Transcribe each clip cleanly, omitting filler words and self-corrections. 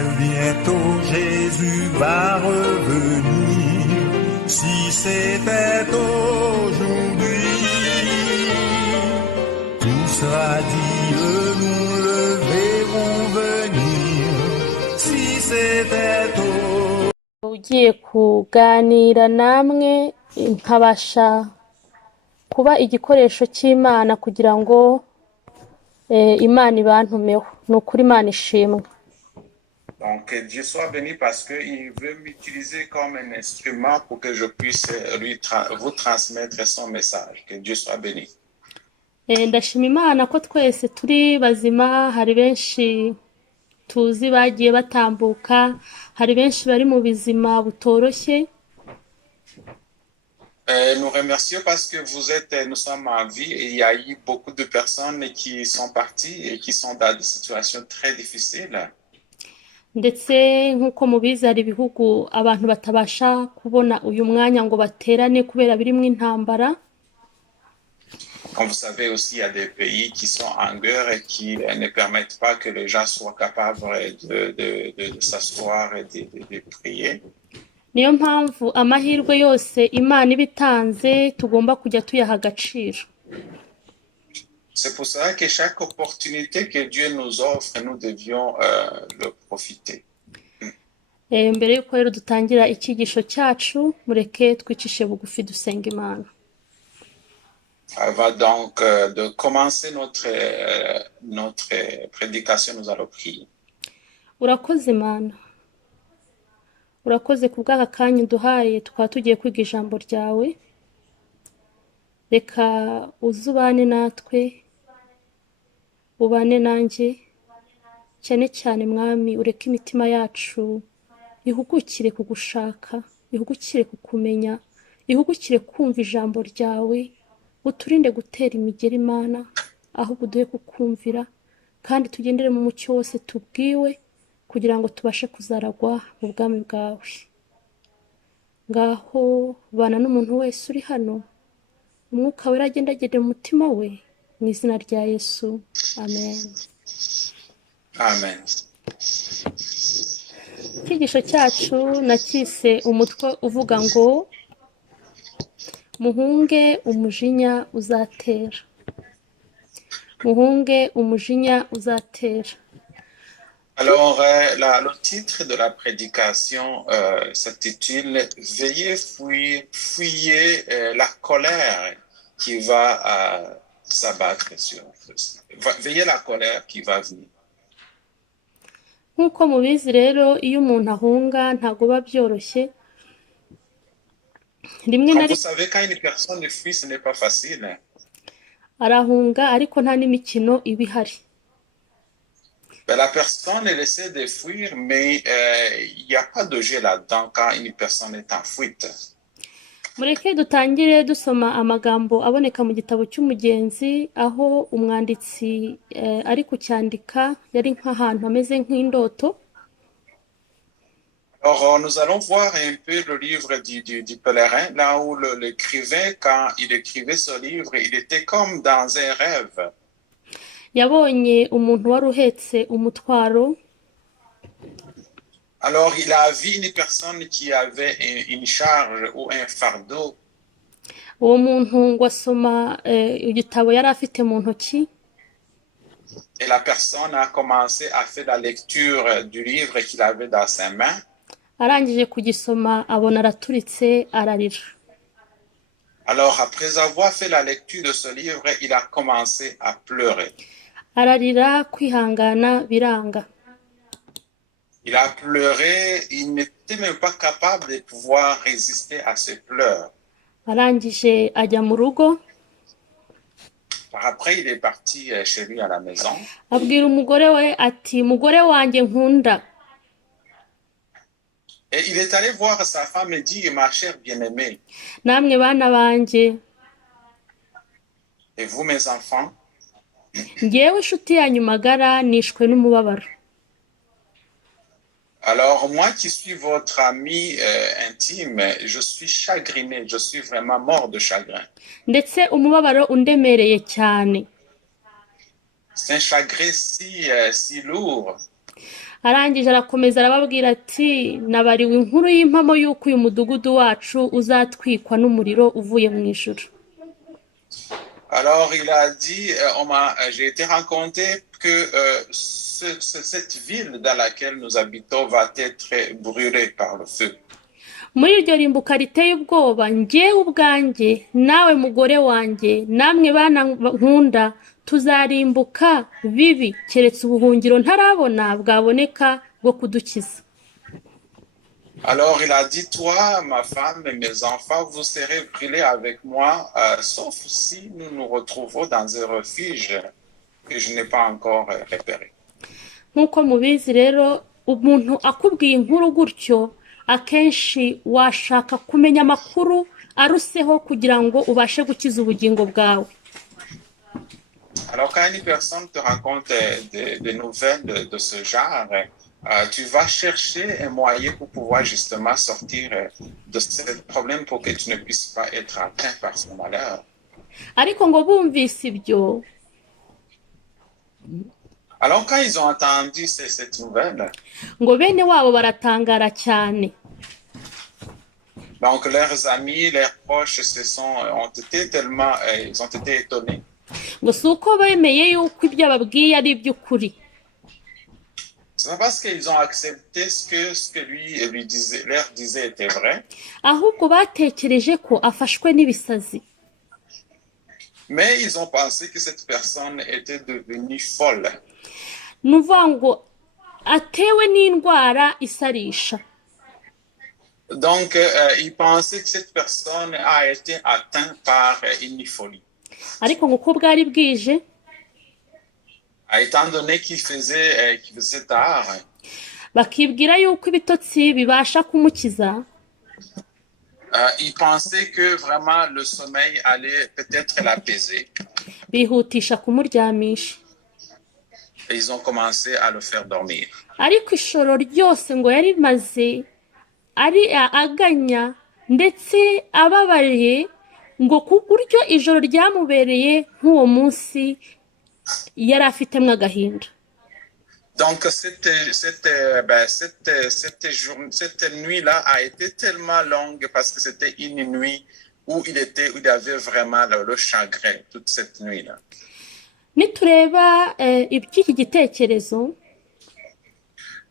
ciel, bientôt Jésus va revenir. Si c'était aujourd'hui, tout sera dit, nous le verrons venir. Si c'était ugiye kuganira namwe nkabasha kuba igikoresho cy'Imana kugira ngo Imana ibantumeho. Ni ukuri Imana ishimwe. Donc, que Dieu soit béni parce qu'il veut m'utiliser comme un instrument pour que je puisse vous transmettre son message. Que Dieu soit béni. Ndashima Imana ko twese turi bazima, hari benshi tuzi bagiye batambuka, hari benshi bari mu bizima butoroshye. Nous remercions parce que nous sommes en vie et il y a eu beaucoup de personnes qui sont parties et qui sont dans des situations très difficiles. Ndetse nk'uko mubizi hari ibihugu abantu batabasha kubona uyu mwanya ngo baterane kubera birimo intambara. Comme vous savez aussi, il y a des pays qui sont en guerre et qui ne permettent pas que les gens soient capables de s'asseoir et de prier. Niyo mpamvu amahirwe yose Imana ibitanze tugomba kujya tuyaha agaciro. C'est pour ça que chaque opportunité que Dieu nous offre, nous devions le profiter. Mbere yuko rero dutangira icyigisho cyacu, mureke twicishe bugufi dusenga Imana. Avant donc de commencer notre prédication, nous allons prier. Urakoze Imana. Urakoze kubw'aka kanya uduhaye tukaba tugiye kwiga ijambo ryawe. Reka uzubane natwe, ubane nanjye, cyane cyane Mwami, ureke imitima yacu ihugukire kugushaka, ihugukire kukumenya, ihugukire kumva ijambo ryawe, uturinde gutera imigeri Imana, ahubwo uduhe kukumvira, kandi tugendere mu mucyo wose tubwiwe, kugira ngo tubashe kuzaragwa mu bwami bwawe. Ngaho bana n'umuntu wese uri hano, umwuka wera agendagende mu mutima we, mu izina rya Yesu, amen. Amen. Icyigisho cyacu nakise umutwe uvuga ngo muhunge umujinya uzatera. Muhunge umujinya uzatera. Alors, le titre de la prédication s'intitule « Veuillez fuyez la colère qui va s'abattre sur vous. Veillez la colère qui va venir. » Nk'uko mubizi rero iyo umuntu ahunga ntago biba byoroshye. Comme vous savez, quand une personne fuit, ce n'est pas facile. Arahunga ariko nta n'imikino iba ihari. La personne elle essaie de fuir, mais il n'y a pas de jeu là-dedans quand une personne est en fuite. Mureke dutangire dusoma amagambo aboneka mu gitabo cy'umugenzi aho umwanditsi ari kucyandika yari nk'ahantu ameze nk'indoto. Alors, nous allons voir un peu le livre du pèlerin, là où l'écrivain, quand il écrivait ce livre, il était comme dans un rêve. Yabonye umuntu wari uhetse umutwaro. Alors, il a vu une personne qui avait une charge ou un fardeau. Uwo muntu ngo asoma igitabo yari afite mu ntoki. Et la personne a commencé à faire la lecture du livre qu'il avait dans ses mains. Arangije kugisoma abona araturitse ararira. Alors, après avoir fait la lecture de ce livre, il a commencé à pleurer. Ararira kwihangana biranga. Il a pleuré, il n'était même pas capable de pouvoir résister à ses pleurs. Arangije ajya mu rugo. Après, il est parti chez lui à la maison. Abwira umugore we ati mugore wanjye nkunda. Et il est allé voir sa femme et dit, ma chère bien-aimée. Namwe bana banje. Et vous, mes enfants? Ngewe inshuti yanyu magara nishwe n'umubabaro. Alors, moi qui suis votre ami intime, je suis chagriné, je suis vraiment mort de chagrin. Ndetse umubabaro undemereye cyane. C'est un chagrin si lourd. arangije arakomeza arababwira ati nabariwe inkuru y'impamo y'uko uyu mudugudu wacu uzatwikwa n'umuriro uvuye mu ijuru. Alors il a dit, j'ai été raconté que cette ville dans laquelle nous habitons va être brûlée par le feu. Muri iryo rimbuka riteye ubwoba, njyewe ubwanjye, nawe mugore wanjye, namwe bana nkunda, tuzarimbuka bibi keretse ubuhungiro ntarabona bwaboneka bwo kudukiza. Alors il a dit, toi, ma femme et mes enfants, vous serez brûlés avec moi, sauf si nous nous retrouvons dans un refuge que je n'ai pas encore repéré. Nk'uko mubizi rero, umuntu akubwiye inkuru gutyo, akenshi washaka kumenya amakuru aruseho kugira ngo ubashe gukiza ubugingo bwawe. Alors quand une personne te raconte des nouvelles de ce genre, tu vas chercher un moyen pour pouvoir justement sortir de ce problème pour que tu ne puisses pas être atteint par son malheur. Ariko ngo bumvise ibyo, alors quand ils ont entendu cette nouvelle, ngo bene wabo baratangara cyane. Donc leurs amis, leurs proches ont été tellement, ils ont été étonnés. Ngo si uko bemeye yuko ibyo ababwiye ari iby'ukuri, C'est pas parce qu'ils ont accepté ce que lui disait, leur disait était vrai, ahubwo batekereje ko afashwe n'ibisazi. mais ils ont pensé que cette personne était devenue folle. Nuvuga ngo atewe n'indwara isarisha. Donc, ils pensaient que cette personne a été atteinte par une folie. Ariko ngo uko bwari bwije, Étant donné qu'il faisait tard, bakibwira yuko ibitotsi bibasha kumukiza, ils pensaient que vraiment le sommeil allait peut-être l'apaiser. bihutisha kumuryamisha. Et ils ont commencé à le faire dormir. Ariko ishoro ryose ngo yari maze ari aganya ndetse ababariye, ngo ku buryo ijoro ryamubereye nk'uwo munsi yari afitemo agahinda. Donc cette nuit-là a été tellement longue parce que c'était une nuit où il avait vraiment le chagrin toute cette nuit-là. Nitureba iby'iki gitekerezo,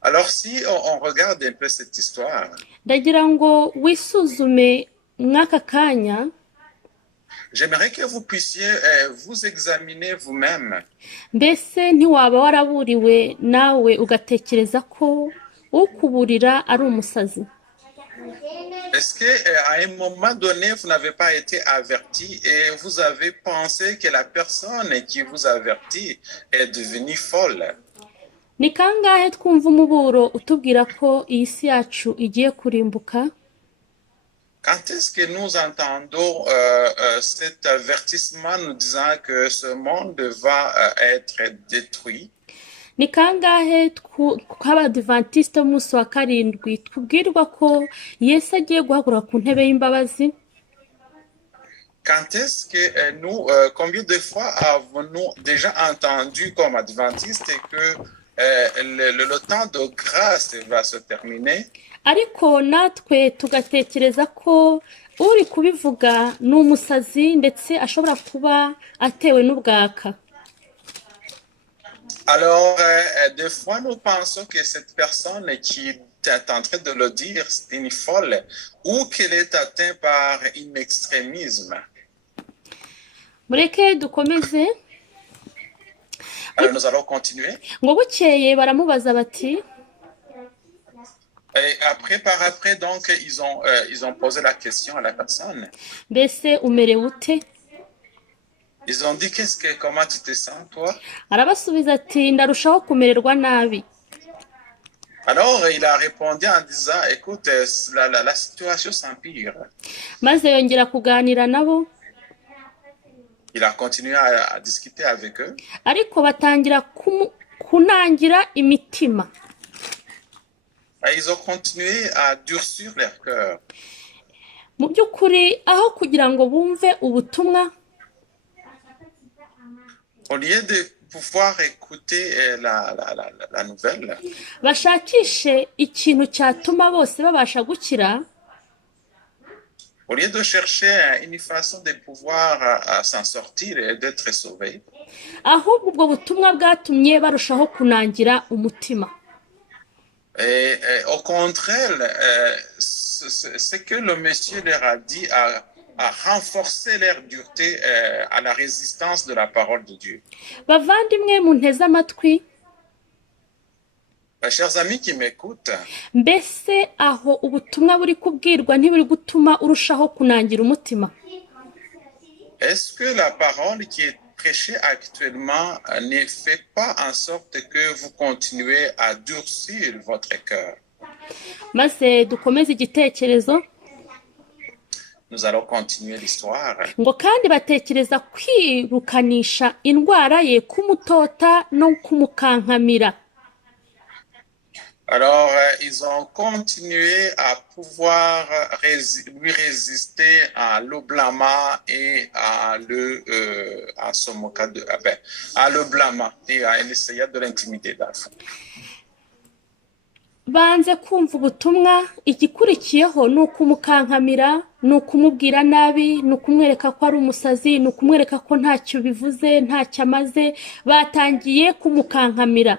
Alors si on regarde un peu cette histoire, ndagira ngo wisuzume mwaka kanya, j'aimerais que vous puissiez vous examiner vous-même. mbese ntiwaba waraburiwe nawe ugatekereza ko ukuburira ari umusazi? Est-ce qu'à un moment donné, vous n'avez pas été averti et vous avez pensé que la personne qui vous avertit est devenue folle? Ni kangahe twumva umuburo utubwira ko iyi si yacu igiye kurimbuka? Quand est-ce que nous entendons cet avertissement nous disant que ce monde va être détruit? Ni kangahe kw'abadiventiste b'umunsi wa karindwi tubwirwa ko Yesu agiye guhaguruka ku ntebe y'imbabazi? Quand est-ce que nous, combien de fois avons-nous déjà entendu comme adventistes que le temps de grâce va se terminer? Ariko natwe tugatekereza ko uri kubivuga ni umusazi ndetse ashobora kuba atewe n'ubwaka. Alors, des fois, nous pensons que cette personne qui est en train de le dire, c'est une folle ou qu'elle est atteinte par un extrémisme. Mureke dukomeze. Alors, nous allons continuer. Ngo bukeye baramubaza bati, Et après, par après, donc, ils ont posé la question à la personne. mbese umerewe ute? Ils ont dit, comment tu te sens, toi? Arabasubiza ati, ndarushaho kumererwa nabi. Alors, il a répondu en disant, écoute, la situation s'empire. Maze yongera kuganira nabo, Il a continué à discuter avec eux. ariko batangira kunangira imitima. Et ils ont continué à durcir leur cœur. Mu by'ukuri aho kugira ngo bumve ubutumwa, au lieu de pouvoir écouter la nouvelle, bashakishe ikintu cyatuma bose babasha gukira, au lieu de chercher une façon de pouvoir s'en sortir et d'être sauvé, ahubwo ubwo butumwa bwatumye barushaho kunangira umutima. et au contraire, ce que le monsieur leur a dit a renforcé leur dureté à la résistance de la parole de Dieu. Bavandimwe munteze amatwi, Chers amis qui m'écoutent, mbese aho ubutumwa buri kubwirwa ntiburi gutuma urushaho kunangira umutima? est-ce que la parole qui est prêchée actuellement ne fait pas en sorte que vous continuez à durcir votre cœur? Maze dukomeze igitekerezo Nous allons continuer l'histoire. ngo kandi batekereza kwirukanisha indwara ye kumutota no kumukankamira. Alors, ils ont continué à pouvoir lui résister à le blâmer et à se moquer à le blâmer et à essayer de l'intimider. Banze kumva ubutumwa, igikurikiyeho ni ukumukankamira, ni ukumubwira nabi, ni ukumwereka ko ari umusazi, ni ukumwereka ko ntacyo bivuze, ntacyo amaze. Batangiye kumukankamira.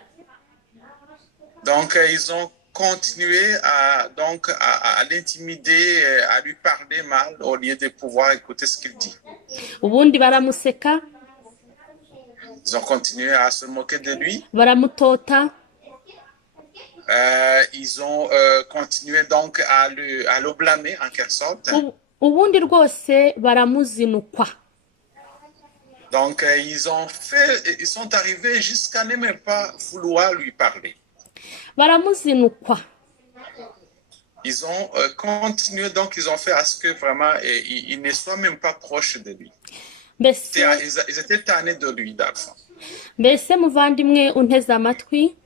Donc, ils ont continué à l'intimider, à lui parler mal au lieu de pouvoir écouter ce qu'il dit. Ubundi baramuseka, Ils ont continué à se moquer de lui. baramutota, Ils ont continué donc à le blâmer en quelque sorte. ubundi rwose baramuzinukwa. Donc, ils sont arrivés jusqu'à ne même pas vouloir lui parler. Baramuzinukwa. Ils ont continué, donc ils ont fait à ce que vraiment il ne soit même pas proche de lui. Mbese Ils étaient tannés de lui d'abord. mbese muvandimwe unteze amatwi,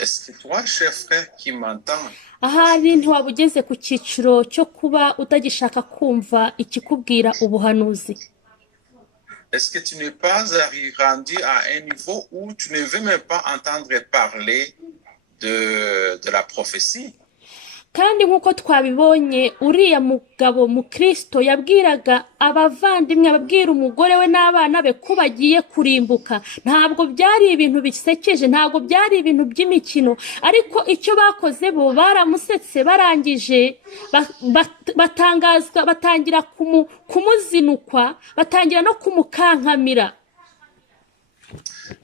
Est-ce que toi, cher frère qui m'entends, ahari ntiwaba ugeze ku cyiciro cyo kuba utagishaka kumva ikikubwira ubuhanuzi? est-ce que tu n'es pas rendu à un niveau où tu ne veux même pas entendre parler de la prophétie? Kandi nk'uko twabibonye, uriya mugabo mu Kristo yabwiraga abavandimwe, ababwira umugore we n'abana be ko bagiye kurimbuka. Ntabwo byari ibintu bisekeje, ntabwo byari ibintu by'imikino, ariko icyo bakoze bo baramusetse, barangije batangira kumuzinukwa, batangira no kumukankamira.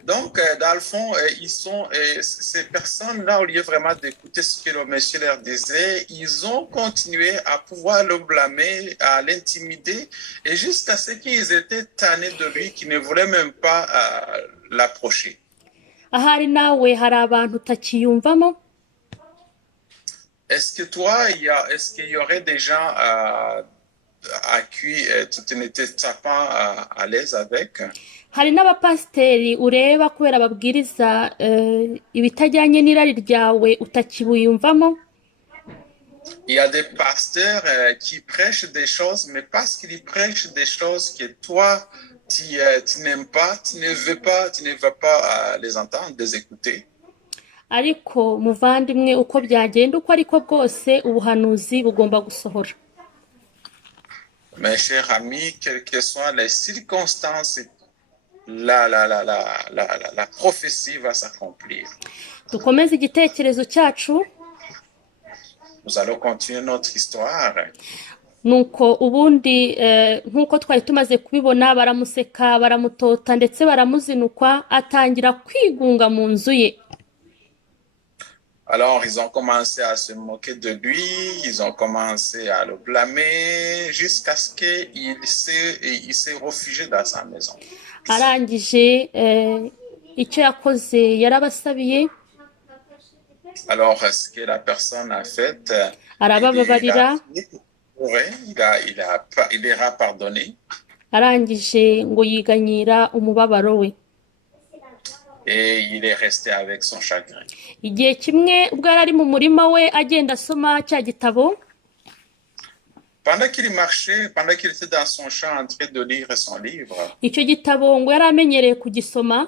Donc, dans le fond, ces personnes-là, au lieu vraiment d'écouter ce que le monsieur leur disait, ils ont continué à pouvoir le blâmer, à l'intimider, et jusqu'à ce qu'ils étaient tannés de lui, qu'ils ne voulaient même pas l'approcher. Ahari nawe hari abantu utakiyumvamo? Est-ce que toi, est-ce qu'il y aurait des gens à qui tu n'étais pas à l'aise avec? Hari n'abapasiteri ureba kubera babwiriza ibitajyanye n'irari ryawe utakibuyumvamo? Il y a des pasteurs qui prêchent des choses, mais parce qu'ils prêchent des choses que toi, tu n'aimes pas, tu ne veux pas les entendre, les écouter. Ariko muvandimwe, uko byagenda uko ariko bwose ubuhanuzi bugomba gusohora. Mes chers amis, quelles que soient les circonstances, la prophétie va s'accomplir. Dukomeze igitekerezo cyacu. Nous allons continuer notre histoire. Nuko ubundi nk'uko twari tumaze kubibona, baramuseka, baramutota ndetse baramuzinukwa, atangira kwigunga mu nzu ye. Alors, ils ont commencé à se moquer de lui, ils ont commencé à le blâmer jusqu'à ce qu'il s'est réfugié dans sa maison. Arangije icyo yakoze yarabasabiye. Alors, ce que la personne a fait, arabababarira, il leur a pardonné. Arangije ngo yiganyira umubabaro we. Et il est resté avec son chagrin. Igihe kimwe ubwo yari mu murima we agenda asoma cya gitabo, Pendant qu'il marchait, pendant qu'il était dans son champ en train de lire son livre, icyo gitabo ngo yari amenyereye kugisoma,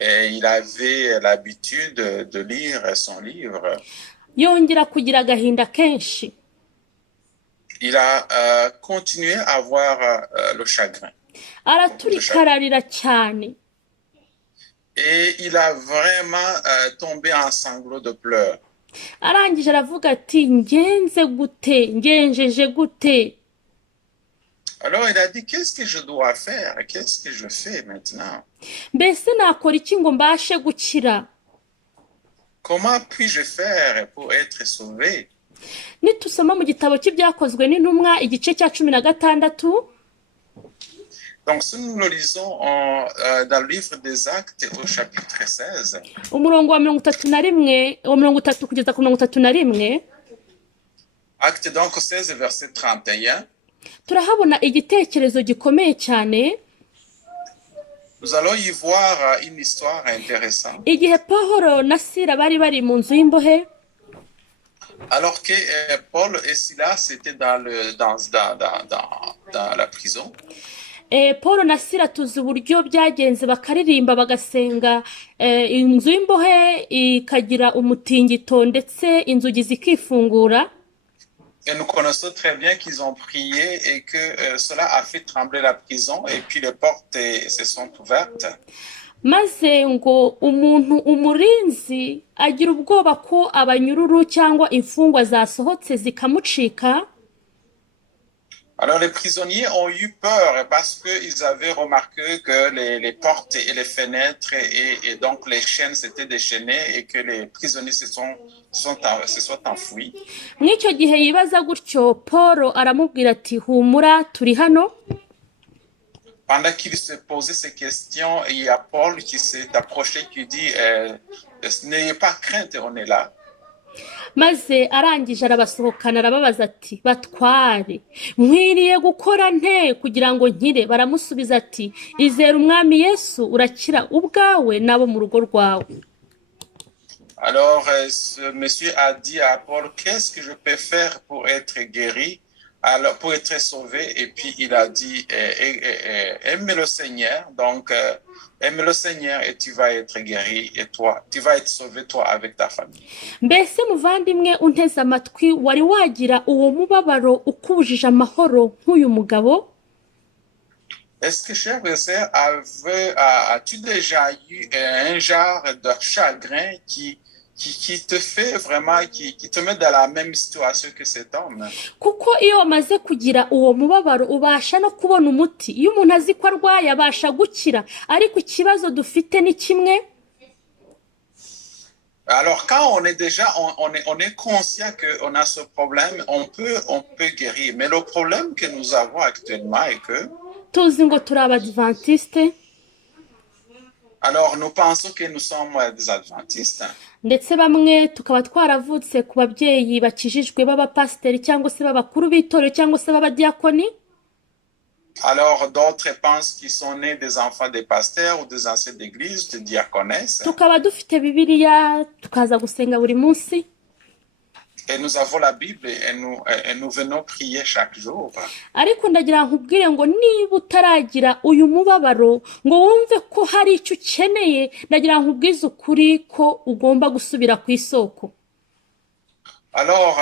et il avait l'habitude de lire son livre, yongera kugira agahinda kenshi. il a continué à avoir le chagrin. Araturikararira cyane. Et il a vraiment tombé en sanglots de pleurs. Arangije aravuga ati ngenze gute, ngenjeje gute. Alors il a dit, qu'est-ce que je dois faire? Qu'est-ce que je fais maintenant? Mbese nakora iki ngo mbashe gukira? Comment puis-je faire pour être sauvé? Nitusoma mu gitabo cy'ibyakozwe n'intumwa igice cya 16, donc si nous le lisons dans le livre des Actes au chapitre 16, umurongo wa 31 wa 30 kugeza ku 31, Acte donc 16 verset 31, turahabona igitekerezo gikomeye cyane. nous allons y voir une histoire intéressante. Igihe Pawulo na Sila bari mu nzu y'imbohe, Alors que Paul et Silas étaient dans la prison. Paul na Sila tuzi uburyo byagenze, bakaririmba bagasenga, inzu y'imbohe ikagira umutingito ndetse inzugi zikifungura. Et nous connaissons très bien qu'ils ont prié et que cela a fait trembler la prison et puis les portes se sont ouvertes. Maze ngo umuntu umurinzi agira ubwoba ko abanyururu cyangwa imfungwa zasohotse zikamucika. Alors les prisonniers ont eu peur parce qu'ils avaient remarqué que les portes et les fenêtres et donc les chaînes s'étaient déchaînées et que les prisonniers se sont enfouis. Mw'icyo gihe yibaza gutyo, Paul aramubwira ati humura turi hano. Pendant qu'il se posait ces questions, il y a Paul qui s'est approché, qui dit n'ayez pas crainte, on est là. Maze arangije arabasohokana arababaza ati batware, nkwiriye gukora nte kugira ngo nkire? Baramusubiza ati izera umwami Yesu urakira ubwawe nabo mu rugo rwawe. Alors ce monsieur a dit à Paul, qu'est-ce que je peux faire pour être guéri, alors pour être sauvé? Et puis il a dit aime le Seigneur, donc aime le Seigneur et tu vas être guéri et toi tu vas être sauvé toi avec ta famille. Mbese muvandimwe unteze amatwi, wari wagira uwo mubabaro ukubujije amahoro nk'uyu mugabo? Est-ce que, cher frère, as-tu déjà eu un genre de chagrin qui te fait vraiment, qui te met dans la même situation que cet homme? Kuko iyo wamaze kugira uwo mubabaro ubasha no kubona umuti. Iyo umuntu azi ko arwaye abasha gukira, ariko ikibazo dufite ni kimwe. Alors quand on est déjà on est conscient que on a ce problème, on peut guérir, mais le problème que nous avons actuellement est que tuzi ngo turi abadivantiste, alors nous pensons que nous sommes des adventistes, ndetse bamwe tukaba twaravutse ku babyeyi bakijijwe b'abapasiteri cyangwa se b'abakuru b'itorero cyangwa se b'abadiakoni. alors d'autres pensent qu'ils sont nés des enfants des pasteurs ou des anciens d'église, des diaconesses, tukaba dufite Bibiliya tukaza gusenga buri munsi, et nous avons la Bible et nous venons prier chaque jour. ariko ndagira nkubwire ngo niba utaragira uyu mubabaro ngo wumve ko hari icyo ukeneye, ndagira nkubwize ukuri ko ugomba gusubira ku isoko. Alors,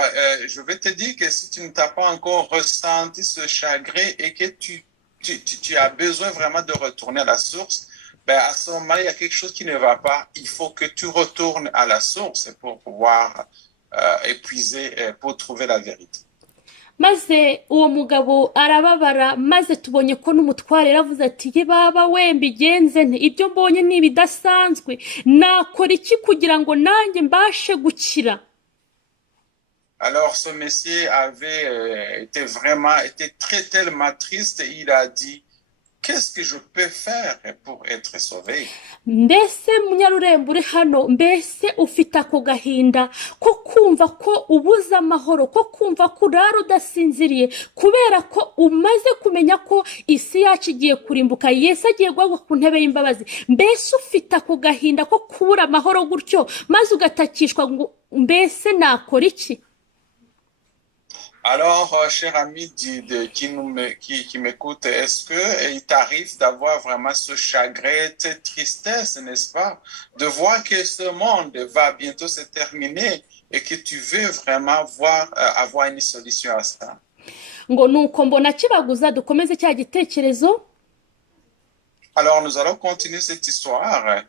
je vais te dire que si tu ne t'as pas encore ressenti ce chagrin et que tu as besoin vraiment de retourner à la source, ben à ce moment il y a quelque chose qui ne va pas. Il faut que tu retournes à la source pour pouvoir épuiser, pour trouver la vérité. Maze uwo mugabo arababara, maze tubonye ko n'umutware yaravuze ati ye baba we mbigenze nte, ibyo mbonye ni bidasanzwe, nakora iki kugira ngo nanjye mbashe gukira? Alors ce monsieur avait été tellement triste, et il a dit, qu'est-ce que je peux faire pour être sauvé? Mbese munyarurembo uri hano, mbese ufite ako gahinda ko kumva ko ubuza amahoro, ko kumva ko urara udasinziriye kubera ko umaze kumenya ko isi yacu igiye kurimbuka, Yesu agiye guhaguruka ku ntebe y'imbabazi? Mbese ufite ako gahinda ko kubura amahoro gutyo maze ugatakishwa ngo mbese nakora iki? Alors, cher ami qui m'écoute, est-ce que il t'arrive d'avoir vraiment ce chagrin, cette tristesse, n'est-ce pas, de voir que ce monde va bientôt se terminer et que tu veux vraiment avoir une solution à ça? ngo nuko mbona kibaguza dukomeze cya gitekerezo. Alors, nous allons continuer cette histoire.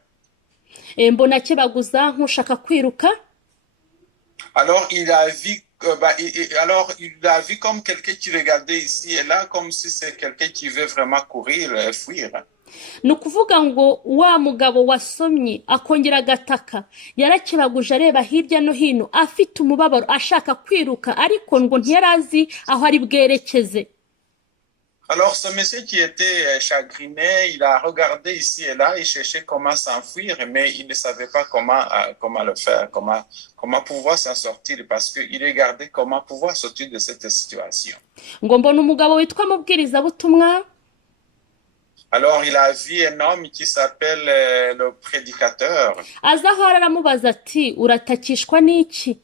Mbona kibaguza nk'ushaka kwiruka. Alors, il a vu comme quelqu'un qui regardait ici et là, comme si c'est quelqu'un qui veut vraiment courir, fuir. Ni ukuvuga ngo wa mugabo wasomye akongera agataka yarakibaguje areba hirya no hino afite umubabaro ashaka kwiruka ariko ngo ntiyarazi aho ari bwerekeze. Alors, ce monsieur qui était chagriné, il a regardé ici et là, il cherchait comment s'enfuir, mais il ne savait pas comment le faire, comment pouvoir s'en sortir, parce qu'il regardait comment pouvoir sortir de cette situation. Ngo mbona umugabo witwa mubwirizabutumwa. Alors, il a vu un homme qui s'appelle le prédicateur. Aza aho aramubaza ati uratakishwa n'iki.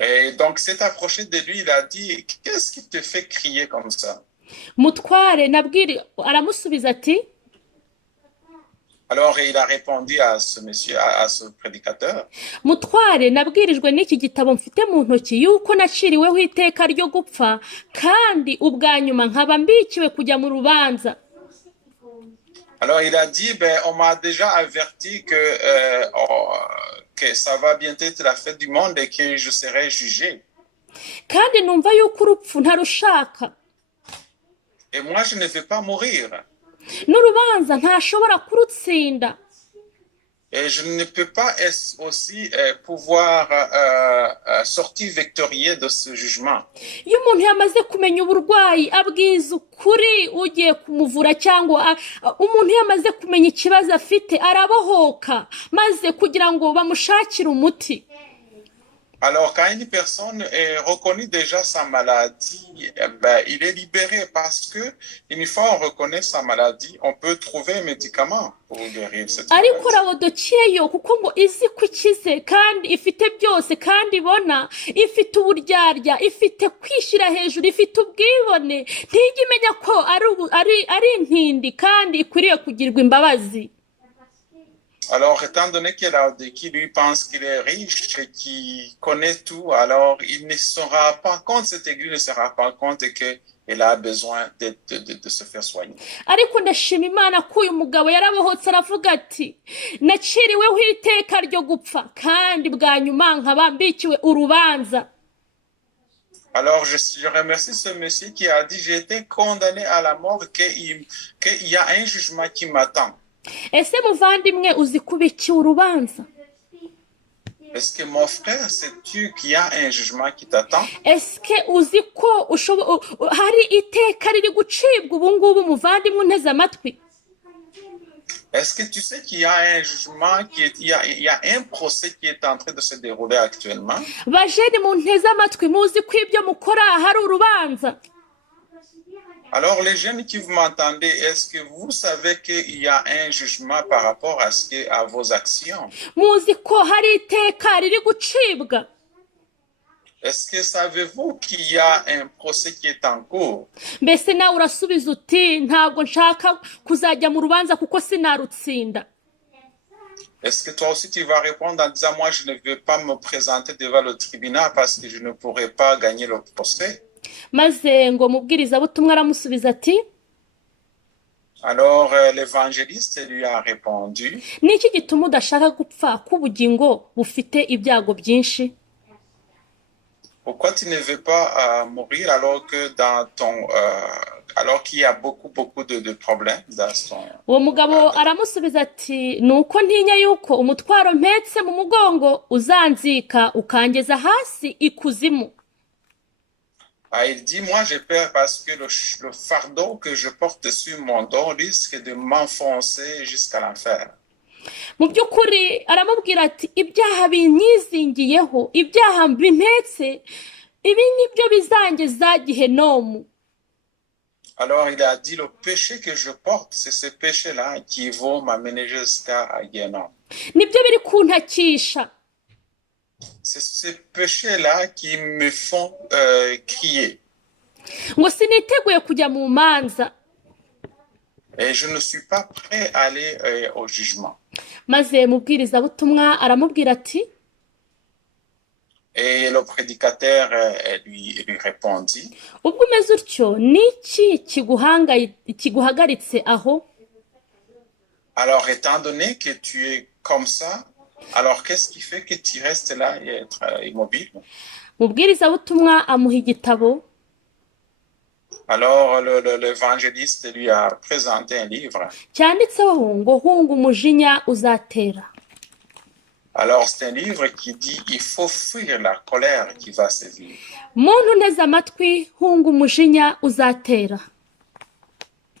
Et donc, s'est approché de lui, il a dit, qu'est-ce qui te fait crier comme ça? Mutware nabwiri aramusubiza ati. Alors, il a répondu à ce monsieur, à ce prédicateur. Mutware nabwirijwe n'iki gitabo mfite mu ntoki yuko naciriweho iteka ryo gupfa kandi ubwa nyuma nkaba mbikiwe kujya mu rubanza. Alors, il a dit, on m'a déjà averti que ça va bientôt être la fête du monde et que je serai jugé. Kandi numva yuko urupfu ntarushaka. Et moi, je ne veux pas mourir. N'urubanza ntashobora kurutsinda. Et je ne peux pas aussi pouvoir sortir victorieux de ce jugement. Iyo umuntu yamaze kumenya uburwayi abwiza ukuri ugiye kumuvura cyangwa umuntu yamaze kumenya ikibazo afite arabohoka maze kugira ngo bamushakire umuti. Alors, quand une personne reconnaît déjà sa maladie, il est libéré parce que une fois on reconnaît sa maladie, on peut trouver un médicament pour guérir cette maladie. Ariko rawodokiyeyo kuko ngo izi kwikize kandi ifite byose kandi ibona ifite uburyarya ifite kwishyira hejuru ifite ubwibone ntijya imenya ko ari intindi kandi ikwiriye kugirwa imbabazi. Alors, étant donné qui lui pense qu'il est riche et qu'il connaît tout, alors il ne se rend pas compte, cette église ne se rend pas compte qu'elle a besoin de se faire soigner. Ariko ndashima Imana ko uyu mugabo yarabohotse aravuga ati naciriweho iteka ryo gupfa kandi bwa nyuma nkaba mbikiwe urubanza. Alors, je remercie ce monsieur qui a dit j'ai été condamné à la mort, qu'il y a un jugement qui m'attend. Ese muvandimwe uzi kubikiwe urubanza? Est-ce que mon frère, sais-tu qu'il y a un jugement qui t'attend? Est-ce que uzi ko hari iteka riri gucibwa ubu ngubu muvandimwe unteze amatwi? Est-ce que tu sais qu'il y a un jugement, il y a un procès qui est en train de se dérouler actuellement? Bajeni munteze amatwi muzi ko ibyo mukora hari urubanza. Alors, les jeunes qui vous m'entendez, est-ce que vous savez qu'il y a un jugement par rapport à vos actions? Muzi ko hari iteka riri gucibwa. Est-ce que savez-vous qu'il y a un procès qui est en cours? Mbese nawe urasubiza uti ntabwo nshaka kuzajya mu rubanza kuko sinarutsinda. Est-ce que toi aussi tu vas répondre en disant moi je ne veux pas me présenter devant le tribunal parce que je ne pourrai pas gagner le procès? Maze ngo mubwirizabutumwa aramusubiza ati. Alors l'évangéliste lui a répondu. Niki gituma udashaka gupfa k'ubugingo bufite ibyago byinshi? Pourquoi tu ne veux pas mourir alors que alors qu'il y a beaucoup de problèmes dans ton... Uwo mugabo aramusubiza ati nuko ntinya yuko umutwaro mpetse mu mugongo uzanzika ukangeza hasi ikuzimu. Il dit, moi j'ai peur parce que le fardeau que je porte sur mon dos risque de m'enfoncer jusqu'à l'enfer. Mu by'ukuri aramubwira ati ibyaha binyizingiyeho ibyaha bintetse ibi nibyo bizangeza Gehinomu. Alors il a dit le péché que je porte c'est ce péché là qui va m'amener jusqu'à Gehinomu. Nibyo biri kuntakisha. C'est ces péchés-là qui me font crier. ngo siniteguye kujya mu manza Et je ne suis pas prêt à aller au jugement. maze mubwirizabutumwa aramubwira ati Et le prédicateur lui répondit, ubwo umeze utyo niki kiguhagaritse aho alors étant donné que tu es comme ça, alors qu'est-ce qui fait que tu restes là et être immobile? mubwirizabutumwa amuha igitabo Alors l'évangéliste lui a présenté un livre. cyanditseho ngo hunga umujinya uzatera. Alors c'est un livre qui dit il faut fuir la colère qui va sévir. muntu nteze amatwi hunga umujinya uzatera.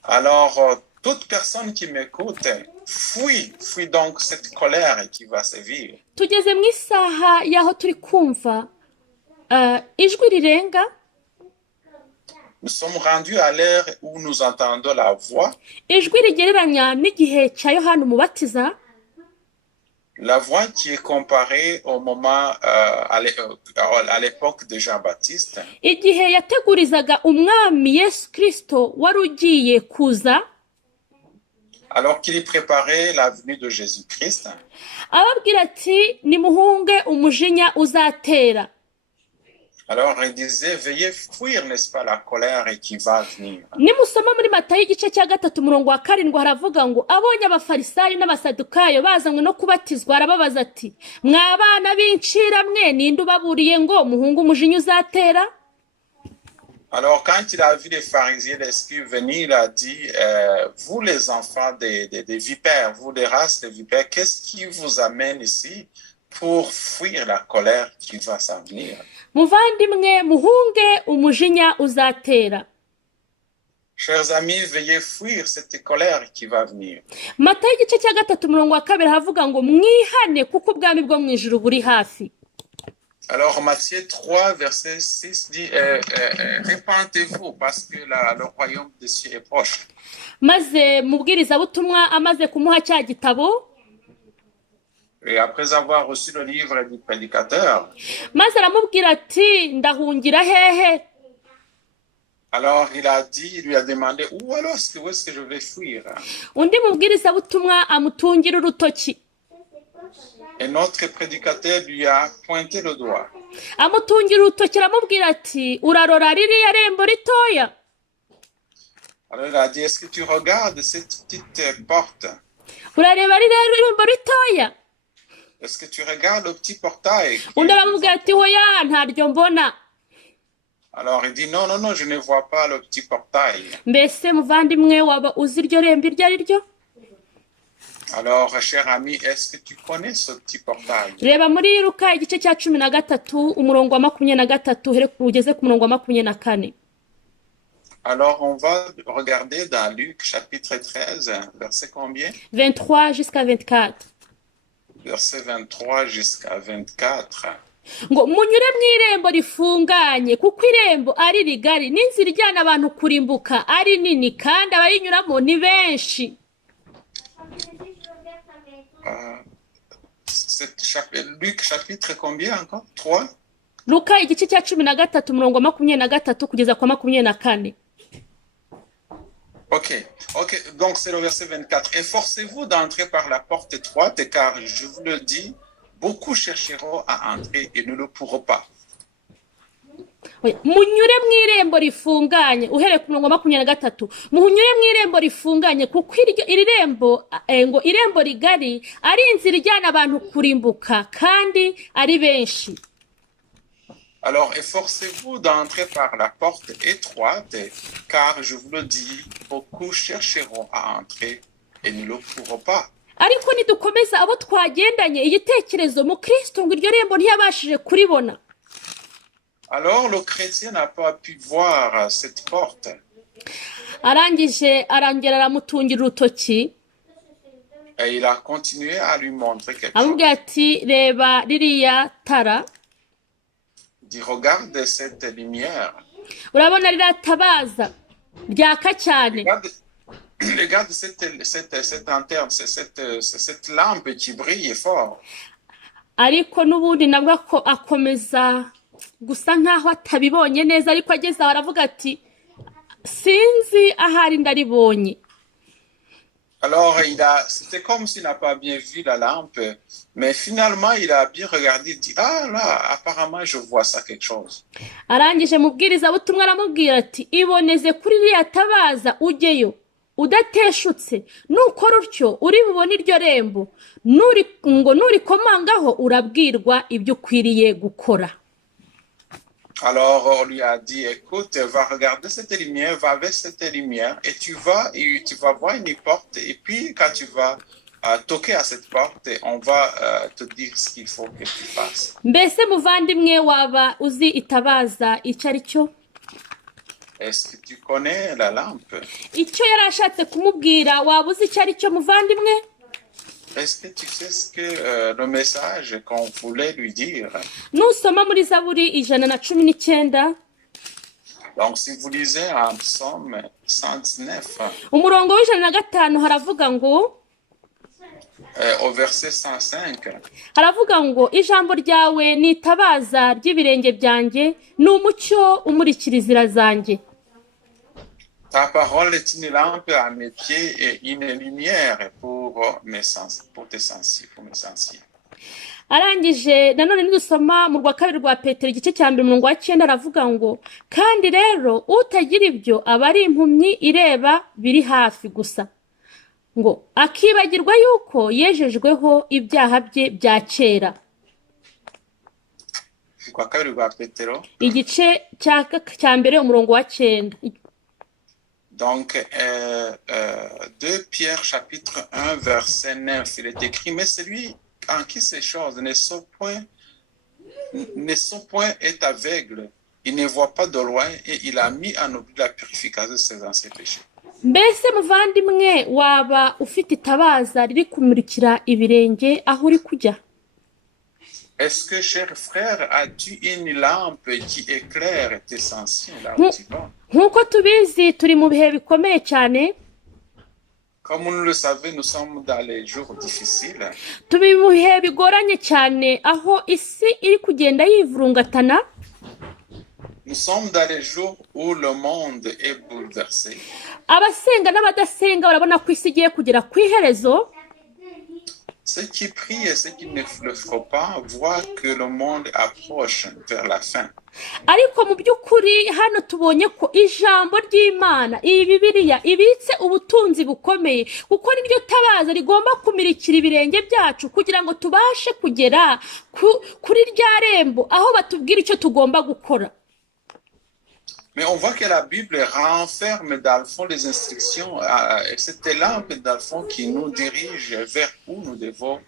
Alors toute personne qui m'écoute, fuis donc cette colère qui va sévir. tugeze mu isaha y'aho turi kumva ijwi rirenga. Nous sommes rendus à l'heure où nous entendons la voix. ijwi rigereranya n'igihe cya Yohana umubatiza. La voix qui est comparée au moment à l'époque de Jean-Baptiste. igihe yategurizaga umwami Yesu Kristo wari ugiye kuza. Alors qu'il préparait la venue de Jésus-Christ. ababwira ati nimuhunge umujinya uzatera. Alors il disait veuillez fuir, n'est-ce pas, la colère qui va venir. nimusoma muri Matayo igice cya 3 umurongo wa 7 haravuga ngo abonye abafarisayo n'abasadukayo bazanywe no kubatizwa arababaza ati mwabana b'incira mwe ninde ubaburiye ngo muhunge umujinya uzatera. Alors quand il a vu les pharisiens, les scribes venir, il a dit vous les enfants des vipères, vous les races de vipères, qu'est-ce qui vous amène ici pour fuir la colère qui va s'en venir? muvandimwe muhunge umujinya uzatera. Chers amis, veuillez fuir cette colère qui va venir. Matayo igice cya 3 umurongo wa 2 havuga ngo mwihane kuko ubwami bwo mu ijuru buri hafi. Alors Matthieu 3 verset 6 dit répentez-vous parce que le royaume des cieux est proche. maze mubwirizabutumwa amaze kumuha cya gitabo. Et après avoir reçu le livre du prédicateur, maze aramubwira ati ndahungira hehe. alors il lui a demandé où est-ce que je vais fuir? undi mubwirizabutumwa amutungira urutoki. Et notre prédicateur lui a pointé le doigt. amutungira urutoki aramubwira ati urarora ririya rembo ritoya. Alors il a dit est-ce que tu regardes cette petite porte? urareba ririya rembo ritoya. Est-ce que tu regardes le petit portail? undi aramubwira ati hoya ntaryo mbona. Alors il dit non, je ne vois pas le petit portail. mbese muvandimwe waba uzi iryo rembo iryo ari ryo? Alors cher ami, est-ce que tu connais ce petit portail? reba muri Luka igice cya 13 umurongo wa 23 ugeze ku murongo wa 24. Alors on va regarder dans Luc chapitre 13 verset combien? 23 jusqu'à 24. Verset 23 jusqu'à 24. ngo munyure mu irembo rifunganye kuko irembo ari rigari n'inzira ijyana abantu kurimbuka ari nini kandi abayinyuramo ni benshi. Luc chapitre combien encore? 3? Luka igice cya 13 umurongo wa 23 kugeza kwa 24. Ok, donc c'est le verset 24. Efforcez-vous d'entrer par la porte étroite, car je vous le dis, beaucoup chercheront à entrer et ne le pourront pas. munyure mu irembo rifunganye uhereye ku murongo wa 23. munyure mu irembo rifunganye kuko iri rembo ngo irembo rigari ari inzira ijyana abantu kurimbuka kandi ari benshi. Alors efforcez-vous d'entrer par la porte étroite, car je vous le dis, beaucoup chercheront à entrer et ne le pourront pas. ariko nidukomeza abo twagendanye igitekerezo mu Kristo ngo iryo rembo ntiyabashije kuribona. Alors le chrétien n'a pas pu voir cette porte. arangije arangera aramutungira urutoki. Et il a continué à lui montrer quelque chose. amubwira ati reba ririya tara. Il dit regarde cette lumière. urabona riratabaza ryaka cyane. Regarde cette lanterne, cette lampe qui brille fort. ariko n'ubundi nabwo akomeza gusa nkaho atabibonye neza, ariko ageze aho aravuga ati sinzi ahari ndaribonye. Alors, c'était comme s'il n'a pas bien vu la lampe, mais finalement, il a bien regardé, il dit, ah là, apparemment, je vois ça quelque chose. arangije mubwirizabutumwa aramubwira ati iboneze kuri ririya tabaza ujyeyo udateshutse, nukora utyo uri bubone iryo rembo, nurikomangaho urabwirwa ibyo ukwiriye gukora. Alors, on lui a dit, écoute, va regarder cette lumière, va vers cette lumière, et tu vas voir une porte, et puis quand tu vas toquer à cette porte, on va te dire ce qu'il faut que tu fasses. Mbese muvandimwe waba uzi itabaza icyo ari cyo? Est-ce que tu connais la lampe? Icyo yari ashatse kumubwira waba uzi icyo ari cyo muvandimwe? Est-ce que tu sais ce que le message qu'on voulait lui dire? Nusoma muri Zaburi 119, Donc, si vous lisez en Psaume 119, umurongo w'105 haravuga ngo, au verset 105, haravuga ngo ijambo ryawe ni itabaza ry'ibirenge byanjye, ni umucyo umurikira inzira zanjye. ta parole est une lampe à mes pieds et une lumière pour tes sensibles, pour mes sensibles. Arangije nanone nidusoma mu rwa kabiri rwa Petero igice cya 2 umurongo wa 9 aravuga ngo, kandi rero utagira ibyo aba ari impumyi ireba biri hafi gusa, ngo akibagirwa yuko yejejweho ibyaha bye bya kera. Kwa kabiri rwa Petero, igice cya 2 umurongo wa 9. Donc, 2 Pierre chapitre 1 verset 9, il est écrit, mais celui en qui ces choses ne sont point est aveugle, il ne voit pas de loin et il a mis en oubli la purification de ses anciens péchés. Mbese muvandimwe waba ufite itabaza riri kumurikira ibirenge aho uri kujya? Est-ce que, cher frère, as-tu une lampe qui éclaire tes sens là où tu vas? Nkuko tubizi turi mu bihe bikomeye cyane. Comme vous le savez, nous sommes dans les jours difficiles. Turi mu bihe bigoranye cyane aho isi iri kugenda yivurungatana. Nous sommes dans les jours où le monde est bouleversé. Abasenga n'abadasenga barabona ko isi igiye kugera ku iherezo. Ceux qui prient et ceux qui ne le font pas voient que le monde approche vers la fin. Ariko mu by'ukuri hano tubonye ko ijambo ry'Imana, iyi Bibiliya ibitse ubutunzi bukomeye, kuko niryo tabaza rigomba kumirikira ibirenge byacu kugira ngo tubashe kugera kuri rya rembo aho batubwira icyo tugomba gukora. Mais on voit que la Bible renferme dans le fond les instructions, cette lampe dans le fond qui nous dirige vers où nous devons,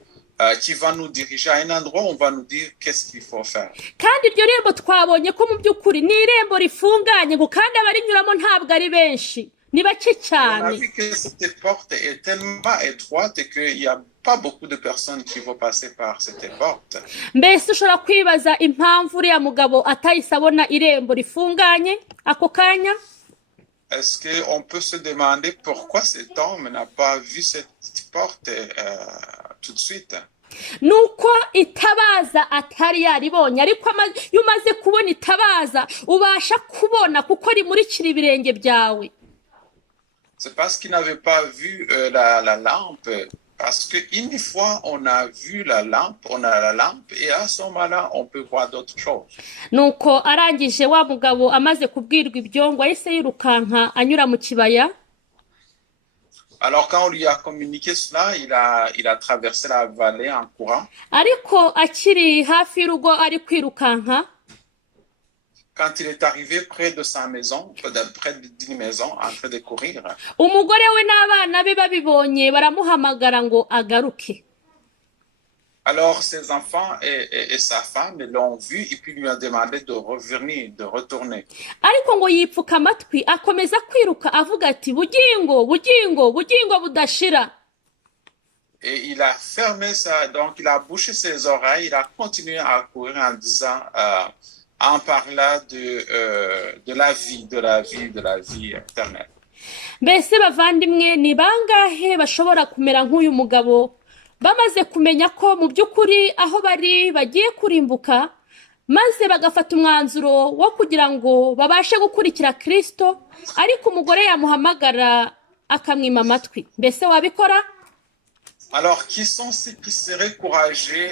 qui va nous diriger à un endroit où on va nous dire qu'est-ce qu'il faut faire. Kandi iryo rembo twabonye ko mu by'ukuri ni irembo rifunganye, ngo kandi abarinyuramo ntabwo ari benshi, ni bake cyane. On a vu que cette porte est tellement étroite qu'il n'y a pas beaucoup de personnes qui vont passer par cette porte. Mbese ushobora kwibaza impamvu uriya mugabo atahise abona irembo rifunganye ako kanya? Est-ce qu'on peut se demander pourquoi cet homme n'a pas vu cette porte tout de suite? Nuko itabaza atari yaribonye, ariko iyo umaze kubona itabaza ubasha kubona kuko rimurikira ibirenge byawe. C'est parce qu'il n'avait pas vu la lampe. Parce qu'une fois on a vu la lampe, on a la lampe et à ce moment-là, on peut voir d'autres choses. Nuko arangije wa mugabo amaze kubwirwa ibyo ngo ahise yirukanka anyura mu kibaya. Alors quand on lui a communiqué cela, il a traversé la vallée en courant. Ariko akiri hafi y'urugo ari kwirukanka, quand il est arrivé près de sa maison, près d'une maison, en train de courir, umugore we n'abana be babibonye baramuhamagara ngo agaruke. Alors ses enfants et sa femme l'ont vu et puis lui ont demandé de revenir, de retourner. Ariko ngo yipfuka amatwi akomeza kwiruka avuga ati bugingo bugingo bugingo budashira. Et il a fermé ça, donc il a bouché ses oreilles, il a continué à courir en disant, en parlant de la vie éternelle. Mbese bavandimwe ni bangahe bashobora kumera nk'uyu mugabo bamaze kumenya ko mu by'ukuri aho bari bagiye kurimbuka, maze bagafata umwanzuro wo kugira ngo babashe gukurikira Kristo, ariko umugore yamuhamagara akamwima amatwi. Mbese wabikora? Alors, qui sont ceux qui seraient courageux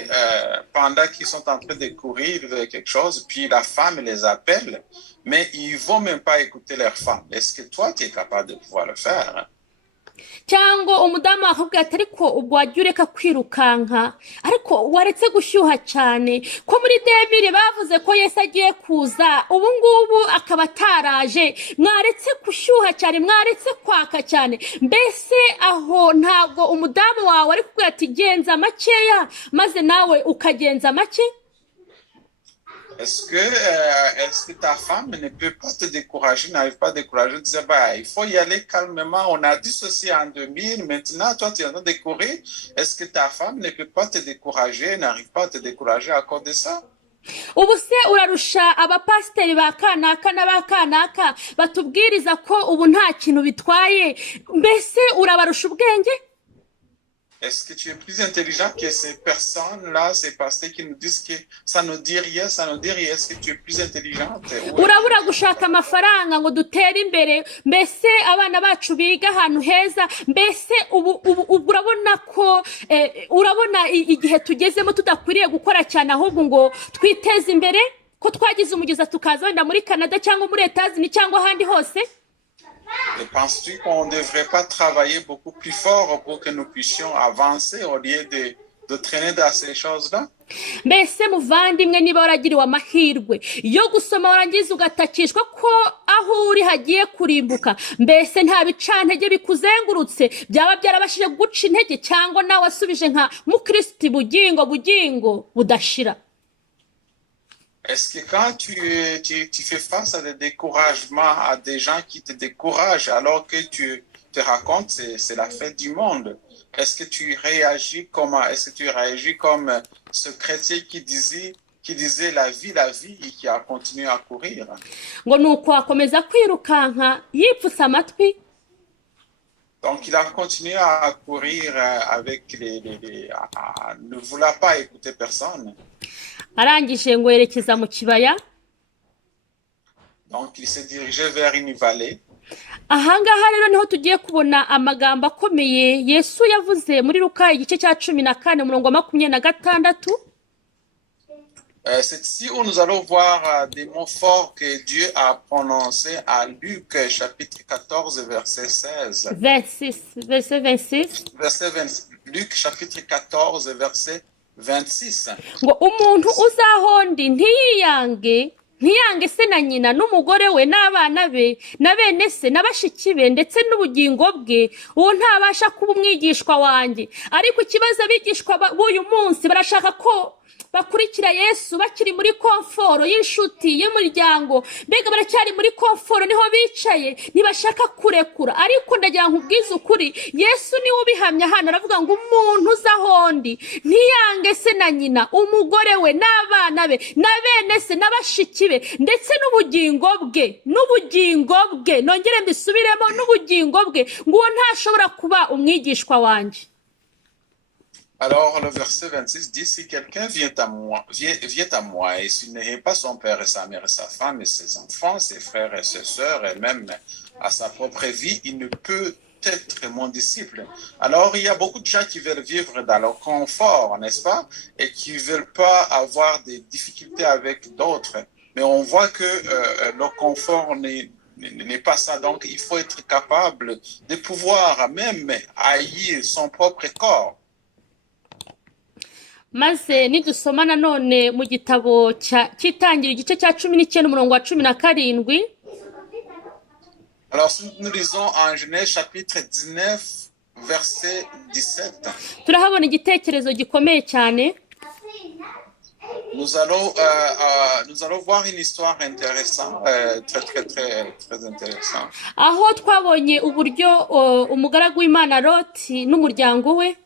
pendant qu'ils sont en train de courir vers quelque chose, puis la femme les appelle, mais ils ne vont même pas écouter leur femme. Est-ce que toi, tu es capable de pouvoir le faire? Cyangwa umudamu akubwira ati ariko ubwo wajya ureka kwirukanka, ariko waretse gushyuha cyane ko muri Debiri bavuze ko Yesu agiye kuza, ubu ngubu akaba ataraje, mwaretse gushyuha cyane, mwaretse kwaka cyane. Mbese aho ntabwo umudamu wawe ari kubwira ati genza makeya maze nawe ukagenza make? Est-ce que ta femme ne peut pas te décourager, n'arrive pas à décourager, dire bah, il faut y aller calmement, on a dissocié en 2000, maintenant toi tu es en train de courir. Est-ce que ta femme ne peut pas te décourager, n'arrive pas à te décourager à cause de ça? Ubu se urarusha abapasiteri ba kanaka n'abakanaka batubwiriza ko ubu nta kintu bitwaye, mbese urabarusha ubwenge? Est-ce que tu es plus intelligent que ces personnes-là, ces pasteurs qui nous disent que ça ne dit rien, ça ne dit rien? Est-ce que tu es plus intelligente? Urabura gushaka amafaranga ngo dutere imbere, mbese abana bacu biga ahantu heza, mbese ubu urabona ko urabona igihe tugezemo tudakwiriye gukora cyane ahubwo ngo twiteze imbere, ko twagize umugiza tukaza wenda muri Canada cyangwa muri Etats-Unis cyangwa ahandi hose? Et penses-tu qu'on ne devrait pas travailler beaucoup plus fort pour que nous puissions avancer au lieu de traîner dans ces choses-là? Mbese muvandimwe, niba waragiriwe amahirwe yo gusoma warangiza ugatakishwa ko aho uri hagiye kurimbuka, mbese nta bicantege bikuzengurutse byaba byarabashije guca intege, cyangwa nawe wasubije nka mukristo bugingo budashira? Est-ce que quand tu fais face à des découragements, à des gens qui te découragent alors que tu te racontes c'est la fin du monde, est-ce que tu réagis comment? Est-ce que tu réagis comme ce chrétien qui disait la vie et qui a continué à courir? Ngo nuko akomeza kwirukanka yipfutse amatwi. Donc il a continué à courir avec ne voulant pas écouter personne. Arangije ngo yerekeza mu kibaya. Donc il s'est dirigé vers une vallée. Ahangaha rero niho tugiye kubona amagambo akomeye Yesu yavuze muri Luka igice cya 14 umurongo wa 26. C'est ici où nous allons voir des mots forts que Dieu a prononcés à Luc chapitre 14 verset 16. Verset 26. Luc chapitre 14 verset 26. Ngo umuntu uzahondi ntiyange se na nyina n'umugore we n'abana be na bene se n'abashiki be ndetse n'ubugingo bwe, uwo ntabasha kuba umwigishwa wanjye. Ariko ikibazo abigishwa b'uyu munsi barashaka ko bakurikira Yesu bakiri muri komforo y'inshuti y'umuryango, mbega baracyari muri komforo, niho bicaye ntibashaka kurekura. Ariko ndagira nkubwize ukuri, Yesu niwe ubihamya hano, aravuga ngo umuntu uzahondi ntiyange se na nyina, umugore we n'abana be na bene se n'abashiki be ndetse n'ubugingo bwe, nongere mbisubiremo, n'ubugingo bwe, ngo uwo ntashobora kuba umwigishwa wanjye. Alors, le verset 26 dit, si quelqu'un vient à moi et s'il n'est pas son père et sa mère et sa femme et ses enfants, ses frères et ses sœurs et même à sa propre vie, il ne peut être mon disciple. Alors, il y a beaucoup de gens qui veulent vivre dans leur confort, n'est-ce pas? Et qui ne veulent pas avoir des difficultés avec d'autres. Mais on voit que le confort n'est pas ça. Donc, il faut être capable de pouvoir même haïr son propre corps. Maze nidusoma nanone mu gitabo cy'itangira igice cya 19 umurongo wa 17. Alors nous lisons en Genèse chapitre 19 verset 17. Turahabona igitekerezo gikomeye cyane. Nous allons voir une histoire intéressante, très intéressante. Aho twabonye uburyo umugaragu w'Imana Loti n'umuryango we.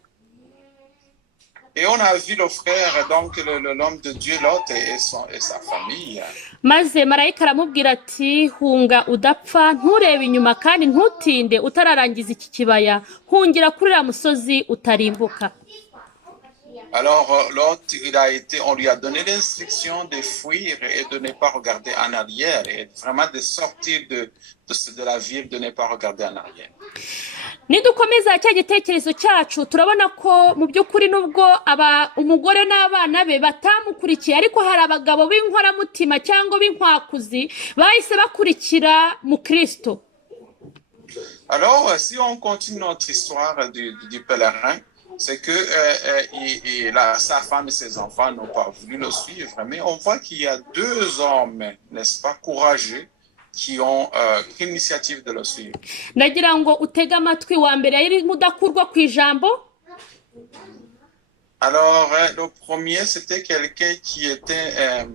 Et on a vu le frère, donc l'homme de Dieu, Lot et sa famille. Maze marayika aramubwira ati hunga udapfa, nturebe inyuma kandi ntutinde utararangiza iki kibaya, hungira kuri ra musozi utarimbuka. Alors, l'autre, on lui a donné l'instruction de fuir et de ne pas regarder en arrière et vraiment de sortir de la ville, de ne pas regarder en arrière. nidukomeza cya gitekerezo cyacu turabona ko mu by'ukuri nubwo umugore n'abana be batamukurikiye ariko hari abagabo b'inkoramutima cyangwa b'inkwakuzi bahise bakurikira mu Kristo. Alors, si on continue notre histoire du pèlerin, c'est que sa femme et ses enfants n'ont pas voulu le suivre, mais on voit qu'il y a deux hommes, n'est-ce pas, courageux, qui ont pris l'initiative de le suivre. Ndagira ngo utege amatwi wa mbere yari mudakurwa ku ijambo. Alors, le premier, c'était quelqu'un qui était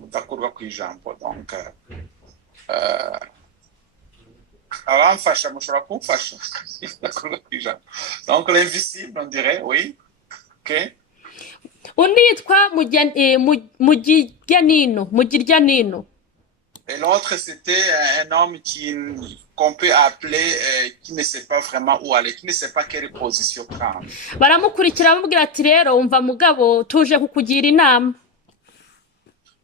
mudakurwa ku ijambo, donc donc l'invisible, on dirait, oui. Ok. Undi yitwa Mugiryanino. Et l'autre, c'était un homme qu'on peut appeler, qui ne sait pas vraiment où aller, qui ne sait pas quelle position prendre. Baramukurikira bamubwira ati rero umva mugabo tuje kukugira inama.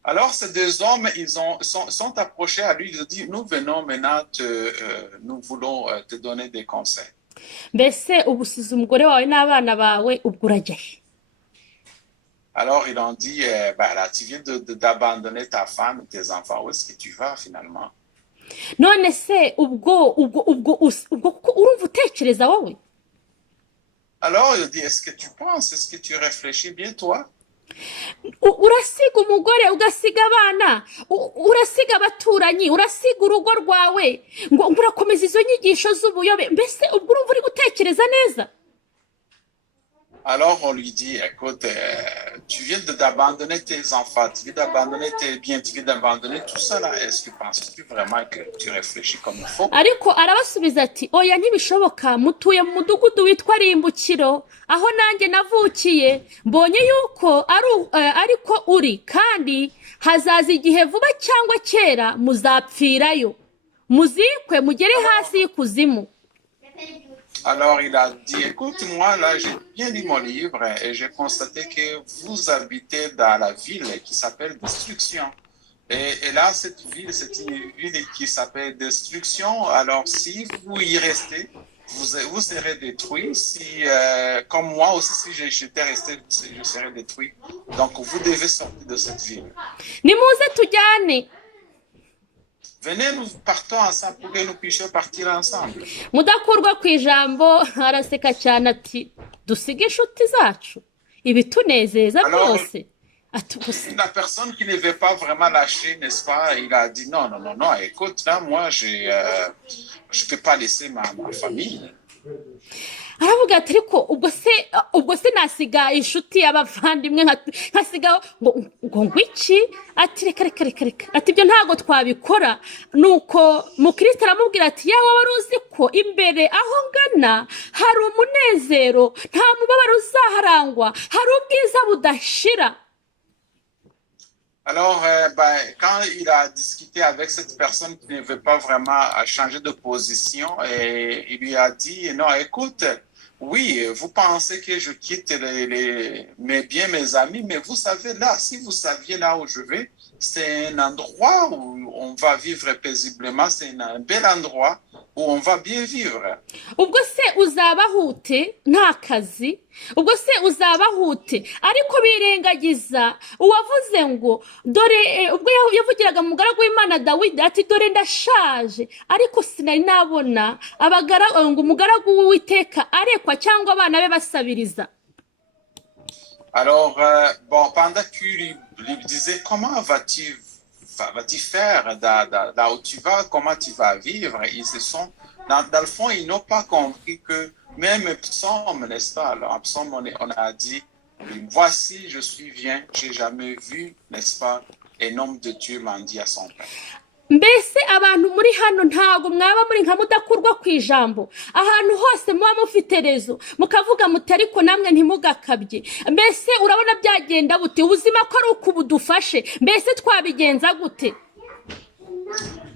Alors, ces deux hommes, ils sont approchés à lui, ils ont dit, nous venons maintenant, nous voulons te donner des conseils. Mbese ubusize umugore wawe n'abana bawe ubwo urajya he? Alors, ils ont dit, là, tu viens d'abandonner ta femme et tes enfants, où est-ce que tu vas finalement? None se ubwo urumva utekereza wowe? Alors, il dit, est-ce que tu penses, est-ce que tu réfléchis bien toi? Urasiga umugore ugasiga abana urasiga abaturanyi urasiga urugo rwawe ngo urakomeza izo nyigisho z'ubuyobe mbese ubwo urumva uri gutekereza neza? Alors on lui dit, écoute, tu viens d'abandonner tes enfants, tu viens d'abandonner tes biens, tu viens d'abandonner tout ça là. Est-ce que penses-tu vraiment que tu réfléchis comme il faut? Ariko arabasubiza ati oya ntibishoboka mutuye mu mudugudu witwa Rimbukiro aho nanjye navukiye mbonye yuko ariko uri kandi hazaza igihe vuba cyangwa kera muzapfirayo muzikwe mugere hasi y'ikuzimu. Alors il a dit, écoute, moi là, j'ai bien lu mon livre et j'ai constaté que vous habitez dans la ville qui s'appelle Destruction. Et là, cette ville, c'est une ville qui s'appelle Destruction. Alors si vous y restez, vous serez détruits. Si, comme moi aussi, si j'étais resté, je serais détruit. Donc vous devez sortir de cette ville. Nimuze tujyane. Venez, nous partons ensemble pour que nous puissions partir ensemble. Mudakurwa ku ijambo araseka cyane ati dusige inshuti zacu ibitunezeza byose. La personne qui ne veut pas vraiment lâcher, n'est-ce pas, il a dit non, écoute, là, moi, je ne peux pas laisser ma famille. Aravuga ati ariko ubwo se nasiga inshuti y'abavandimwe nkasiga ngo iki ati reka ati ibyo ntago twabikora nuko mukristo aramubwira ati yawe wari uzi ko imbere aho ngana hari umunezero nta mubabaro uzaharangwa hari ubwiza budashira. Alors, quand il a discuté avec cette personne qui ne veut pas vraiment changer de position, et il lui a dit, non, écoute, oui, vous pensez que je quitte mes biens, mes amis, mais vous savez là, si vous saviez là où je vais, c'est un endroit où on va vivre paisiblement, c'est un bel endroit où on va bien vivre. Ubwo se uzabahute nta kazi ubwo se uzabahute ariko birengagiza uwavuze ngo dore ubwo yavugiraga mu mugaragu w'Imana Dawidi ati dore ndashaje ariko sinari nabona ngo umugaragu w'Uwiteka arekwa cyangwa abana be basabiriza. Alors pendant qu'il lui disait comment vas-tu faire là où tu vas, comment tu vas vivre, ils se sont, dans le fond, ils n'ont pas compris que même Psaume, n'est-ce pas, alors en Psaume, on a dit, voici, je suis bien, j'ai jamais vu, n'est-ce pas, un homme de Dieu mendier à son père. Mbese abantu muri hano ntago mwaba muri nka mudakurwa ku ijambo ahantu hose muba mufite rezo mukavuga mutari ko namwe ntimugakabye. Mbese urabona byagenda gute ubuzima ko ari ukubudufashe mbese twabigenza gute?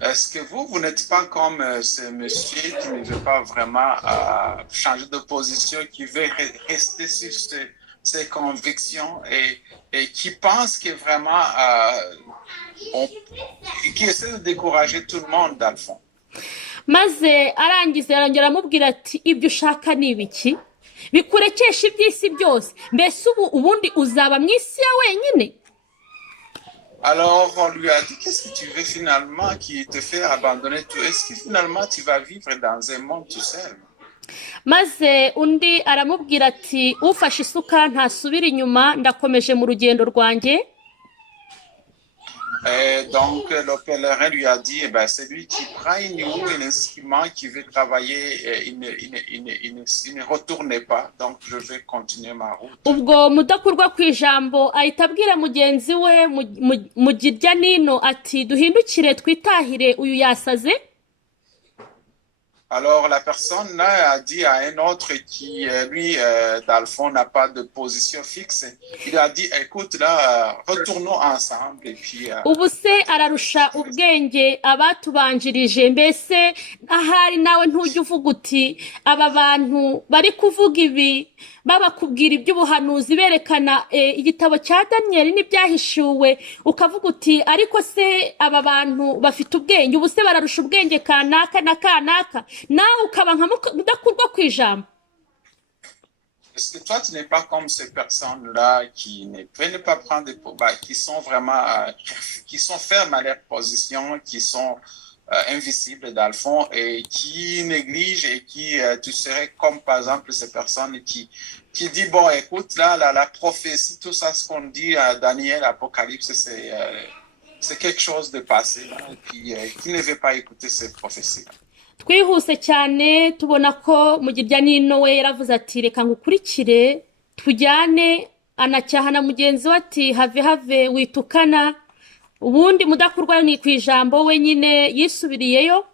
Est-ce que vous n'êtes pas comme ce monsieur qui ne veut pas vraiment changer de position, qui veut rester sur ses convictions et qui pense que vraiment, qui essaie de décourager tout le monde dans le fond? maze arangiza arongera aramubwira ati ibyo ushaka ni ibiki bikurekesha iby'isi byose mbese ubundi uzaba mu isi ya wenyine. Alors on lui a dit, qu'est-ce que tu veux finalement qui te fait abandonner tout? Est-ce que finalement tu vas vivre dans un monde tout seul? maze undi aramubwira ati ufashe isuka ntasubira inyuma ndakomeje mu rugendo rwanjye. Et donc le pèlerin lui a dit, c'est lui qui prend une roue, un instrument, qui veut travailler, il ne retourne pas, donc je vais continuer ma route. ubwo mudakurwa ku ijambo ahita abwira mugenzi we mu girya nino ati duhindukire twitahire uyu yasaze. Alors la personne là a dit à un autre qui, lui, dans le fond, n'a pas de position fixe, il a dit, écoute là, retournons ensemble et puis... ubu se ararusha ubwenge abatubanjirije mbese ahari nawe ntujya uvuga uti aba bantu bari kuvuga ibi babakubwira iby'ubuhanuzi berekana igitabo cya Daniyeli n'ibyahishuwe ukavuga uti ariko se aba bantu bafite ubwenge ubu se bararusha ubwenge kanaka na kanaka nawe ukaba nka mudakurwa ku ijambo. Est-ce que toi, tu n'es pas comme ces personnes-là qui ne veulent pas prendre des qui sont vraiment, qui sont fermes à leur position, qui sont invisibles dans le fond et qui négligent et qui, tu serais comme par exemple ces personnes qui disent, bon, écoute, là, la prophétie, tout ça, ce qu'on dit à Daniel, Apocalypse, c'est quelque chose de passé, là, et puis qui ne veut pas écouter ces prophéties. twihuse cyane tubona ko mu girya nino we yaravuze ati reka ngukurikire tujyane anacyaha na mugenzi we ati have witukana ubundi mudakurwa ni ku ijambo wenyine yisubiriyeyo.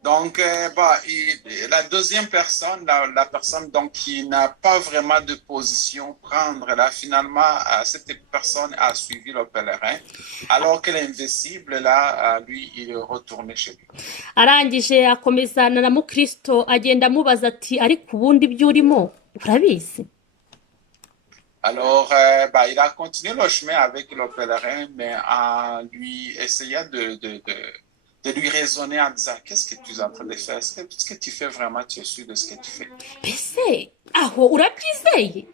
Donc, la deuxième personne, la personne donc, qui n'a pas vraiment de position prendre, là, finalement, cette personne a suivi le pèlerin, alors que l'invisible, là, lui, il est retourné chez lui. arangije akomezana na mukristo agenda amubaza ati ariko ubundi ibyo urimo urabizi. Alors, il a continué le chemin avec le pèlerin, mais en lui essayant de lui raisonner en disant, qu'est-ce que tu es en train de faire? Est-ce que tu fais vraiment, tu es sûr de ce que tu fais? mbese aho urabyizeye?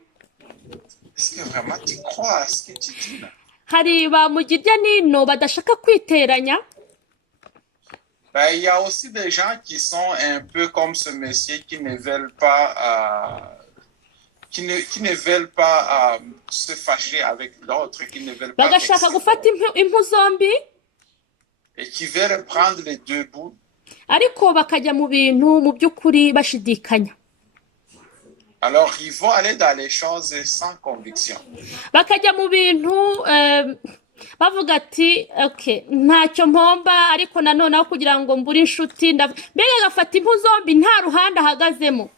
Est-ce que vraiment tu crois à ce que tu dis là? hari ba mu girya nino badashaka kwiteranya. Il y a aussi des gens qui sont un peu comme ce monsieur qui ne veulent pas, qui ne veulent pas se fâcher avec l'autre, qui ne veulent pas bagashaka gufata impu zombi et qui veulent prendre les deux bouts. ariko bakajya mu bintu mu by'ukuri bashidikanya. Alors ils vont aller dans les choses sans conviction. bakajya mu bintu bavuga ati okay ntacyo mpomba ariko nanone aho kugira ngo mbure inshuti mbega agafata impu zombi nta ruhande ahagazemo.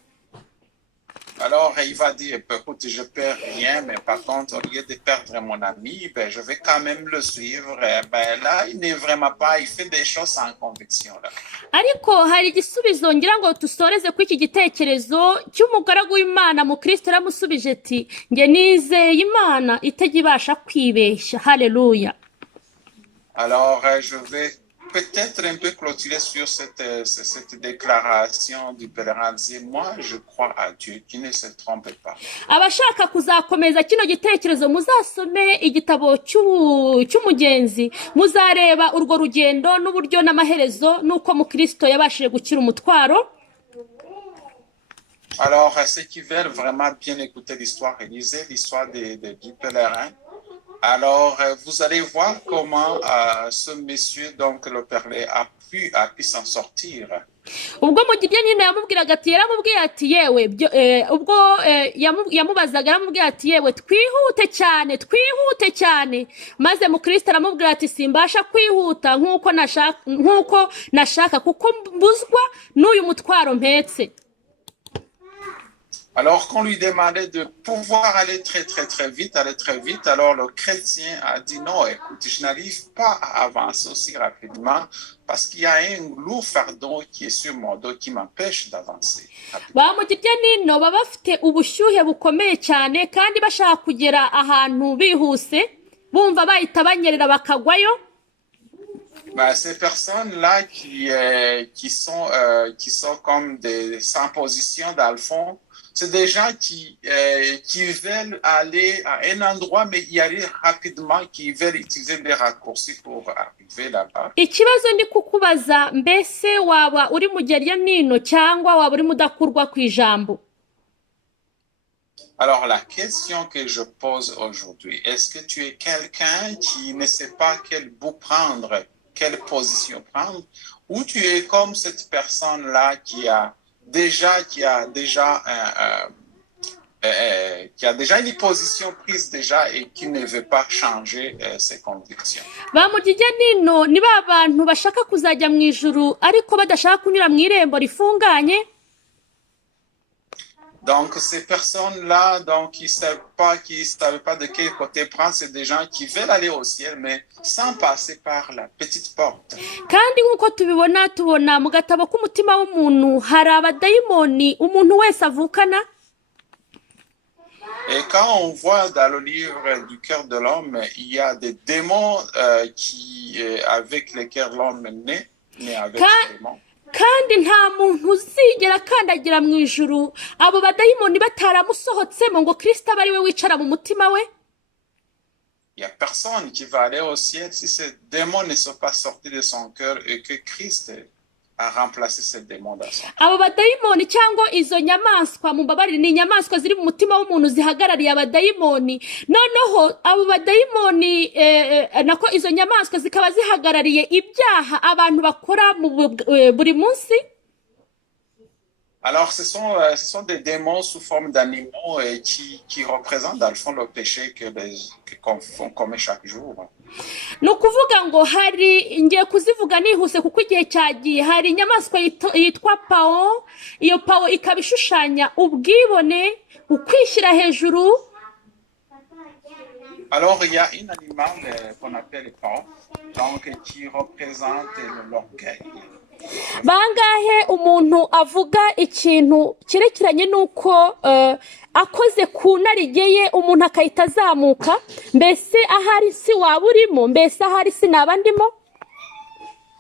Alors il va dire, écoute, je perds rien, mais par contre, au lieu de perdre mon ami, je vais quand même le suivre. Là, il n'est vraiment pas, il fait des choses sans conviction. Là. ariko hari igisubizo ngira ngo dusoreze ku iki gitekerezo cy'umugaragu w'Imana mu Kristo yaramusubije ati nge nizeye Imana itajya ibasha kwibeshya. Haleluya. Alors je vais peut-être un peu clôturer sur cette déclaration du pèlerin. Moi, je crois à Dieu qui ne se trompe pas. abashaka kuzakomeza kino gitekerezo muzasome igitabo cy'umugenzi muzareba urwo rugendo n'uburyo n'amaherezo nuko mu Kristo yabashije gukira umutwaro. Alors ceux qui veulent vraiment bien écouter l'histoire, lisez l'histoire du pèlerin. Alors, vous allez voir comment ce monsieur, donc le pèlerin, a pu s'en sortir. ubwo mu girya nino yamubwiraga ati yaramubwiye ati yewe ubwo yamubazaga yaramubwiye ati yewe twihute cyane maze mu Kristo aramubwira ati simbasha kwihuta nk'uko nashaka kuko mbuzwa n'uyu mutwaro mpetse. Alors qu'on lui demandait de pouvoir aller très vite, alors le chrétien a dit non, écoute, je n'arrive pas à avancer aussi rapidement parce qu'il y a un lourd fardeau qui est sur mon dos qui m'empêche d'avancer rapidement. ba mugirya nino baba bafite ubushyuhe bukomeye cyane kandi bashaka kugera ahantu bihuse bumva bahita banyerera bakagwayo. Ben, ces personnes-là qui sont comme des sans position dans le fond, c'est des gens qui veulent aller à un endroit mais y aller rapidement, qui veulent utiliser des raccourcis pour arriver là-bas. Ikibazo ndi kukubaza mbese waba uri mugerya nino cyangwa waba uri mudakurwa ku ijambo? Alors la question que je pose aujourd'hui, est-ce que tu es quelqu'un qui ne sait pas quel bout prendre, quelle position prendre, ou tu es comme cette personne-là qui a déjà une position prise déjà et qui ne veut pas changer ses convictions. Ba mugirya nino ni ba bantu bashaka kuzajya mu ijuru ariko badashaka kunyura mu irembo rifunganye. Donc ces personnes-là, donc qui savent pas de quel côté prendre, c'est des gens qui veulent aller au ciel mais sans passer par la petite porte. Kandi nkuko tubona mu gatabo k'umutima w'umuntu hari abadayimoni umuntu wese avukana. Et quand on voit dans le livre du cœur de l'homme, il y a des démons avec lesquels l'homme naît avec des démons. Kandi nta muntu uzigera akandagira mu ijuru abo badayimoni bataramusohotsemo ngo Kristo abe ari we wicara mu mutima we. Il n'y a personne qui va aller au ciel si ces démons ne sont pas sortis de son cœur et que Christ a remplacé ces démons dans son cœur. Abo badayimoni cyangwa izo nyamaswa mumbabarire ni inyamaswa ziri mu mutima w'umuntu zihagarariye abadayimoni. Noneho abo badayimoni nako izo nyamaswa zikaba zihagarariye ibyaha abantu bakora mu buri munsi. Alors ce sont des démons sous forme d'animaux qui représentent dans le fond le péché qu'on commet chaque jour. Ni ukuvuga ngo hari ngiye kuzivuga nihuse kuko igihe cyagiye hari inyamaswa yitwa pao. Iyo pao ikaba ishushanya ubwibone ukwishyira hejuru. Alors il y a un animal qu'on appelle pao, donc qui représente l'orgueil. Bangahe umuntu avuga ikintu kirekeranye nuko akoze ku narigeye umuntu akahita azamuka mbese ahari si waba urimo mbese ahari si nabandimo.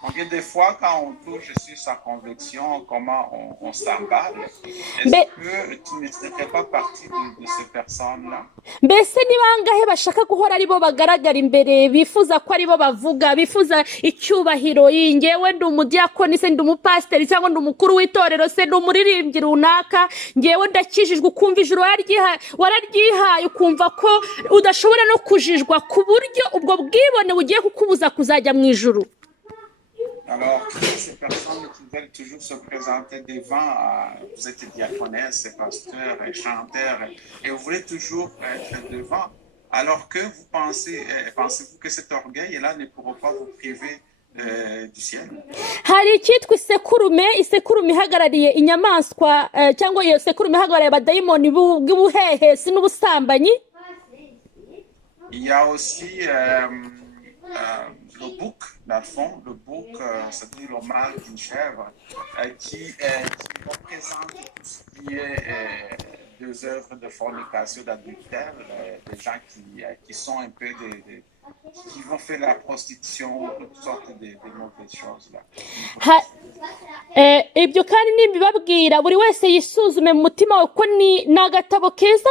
Combien de fois quand on touche sur sa conviction, comment on s'emballe? Est-ce que tu ne serais pas partie de ces personnes-là? Mbese ni bangahe bashaka guhora ari bo bagaragara imbere bifuza ko ari bo bavuga bifuza icyubahiro ngewe ndi umudiakoni se ndi umupasiteri cyangwa ndi umukuru w'itorero se ndi umuririmbyi runaka ngewe ndakijijwe ukumva ijuru wararyihaye ukumva ko udashobora no kujijwa ku buryo ubwo bwibone bugiye kukubuza kuzajya mu ijuru. Alors, ces personnes qui veulent toujours se présenter devant, vous êtes diaconesses, pasteurs, chanteurs, et vous voulez toujours être devant, alors que vous pensez-vous que cet orgueil-là ne pourra pas vous priver du ciel? Hari icyitwa isekurume ihagarariye inyamaswa cyangwa iyo sekurume ihagarariye abadayimoni bw'ubuhehesi n'ubusambanyi. Il y a aussi le bouc, dans le fond, c'est-à-dire le mâle d'une chèvre, qui représente tout ce qui est des œuvres de fornication, d'adultère, des gens qui sont un peu qui vont faire la prostitution, toutes sortes de mauvaises choses là. Ibyo kandi nimbibabwira buri wese yisuzume mu mutima we ko ni nagatabo keza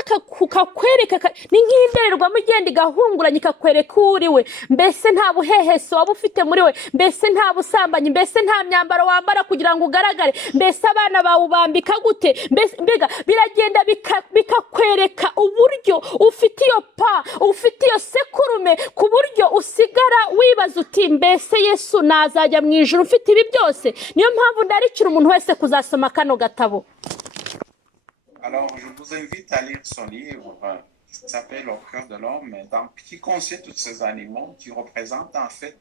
kakwereka ni nk'indererwamo igenda igahunguranya ikakwereka uri we mbese nta buheheso waba ufite muri we mbese nta busambanyi mbese nta myambaro wambara kugira ngo ugaragare mbese abana bawubambika gute mbega biragenda bikakwereka uburyo ufite iyo sekurume ku buryo usigara wibaza uti mbese Yesu nazajya mu ijuru ufite ibi byose. Niyo mpamvu ndarikira umuntu wese kuzasoma kano gatabo. Alors je vous invite à lire son livre qui s'appelle Au cœur de l'homme, qui contient tous ces animaux qui représentent en fait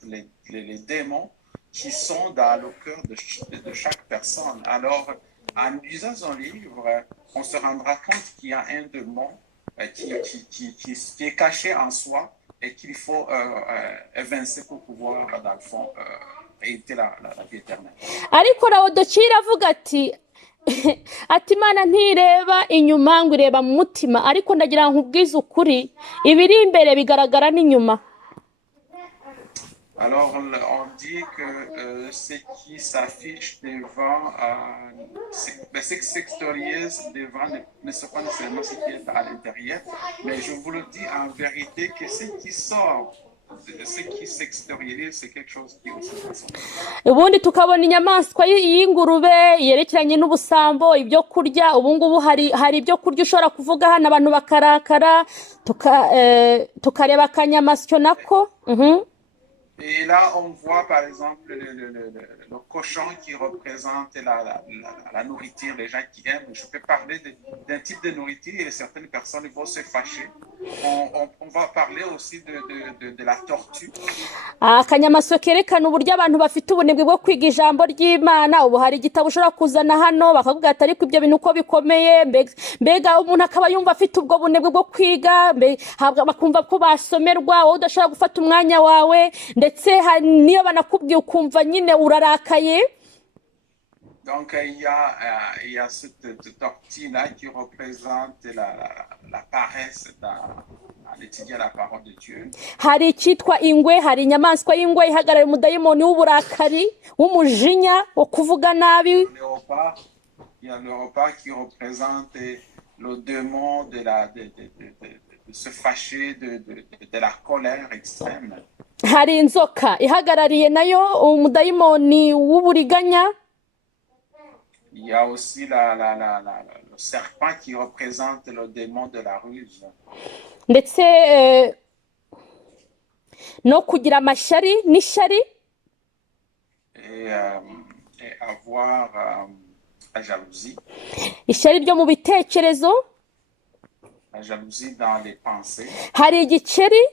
les démons qui sont dans le cœur de chaque personne. Alors En lisant son livre, on se rendra compte qu'il y a un démon qui est caché en soi et qu'il faut évincer pour pouvoir, dans le fond, hériter la vie éternelle. ariko Laodikiya iravuga ati ati imana ntireba inyuma ngo ireba mu mutima, ariko ndagira ngo nkubwize ukuri ibiri imbere bigaragara n'inyuma. Alors, on dit que ce qui s'affiche devant, ce qui s'extériorise devant ne sont pas nécessairement ce qui est à l'intérieur, mais je vous le dis en vérité que ce qui sort, ce qui s'extériorise, c'est quelque chose qui est aussi personnel. Ubundi tukabona inyamaswa y'ingurube yerekeranye n'ubusambo, ibyo kurya. Ubu ngubu hari ibyo kurya ushobora kuvuga hano abantu bakarakara, tukareba akanyamasyo nako. Et là, on voit par exemple le cochon qui représente la nourriture, les gens qui aiment. Je peux parler d'un type de nourriture et certaines personnes vont se fâcher. On va parler aussi de la tortue. Akanyamasyo kerekana uburyo abantu bafite ubunebwe bwo kwiga ijambo ry'Imana. Ubu hari igitabo ushobora kuzana hano bakavuga ati ariko ibyo bintu uko bikomeye, mbega umuntu akaba yumva afite ubwo bunebwe bwo kwiga, bakumva ko basomerwa, wowe udashobora gufata umwanya wawe, ndetse niyo banakubwiye ukumva nyine urarakaye. Donc, il y a cette tortue-là qui représente la paresse à étudier la parole de Dieu. Hari icyitwa ingwe, hari inyamaswa y'ingwe ihagarara umudayimoni w'uburakari, w'umujinya, wo kuvuga nabi. Il y a le léopard qui représente le démon de se fâcher, de la colère extrême. Hari inzoka ihagarariye nayo umudayimoni w'uburiganya. Il y a aussi le serpent qui représente le démon de la ruse. Ndetse no kugira amashyari n'ishyari. Et avoir la jalousie. Ishyari ryo mu bitekerezo. La jalousie dans les pensées. Hari igikeri.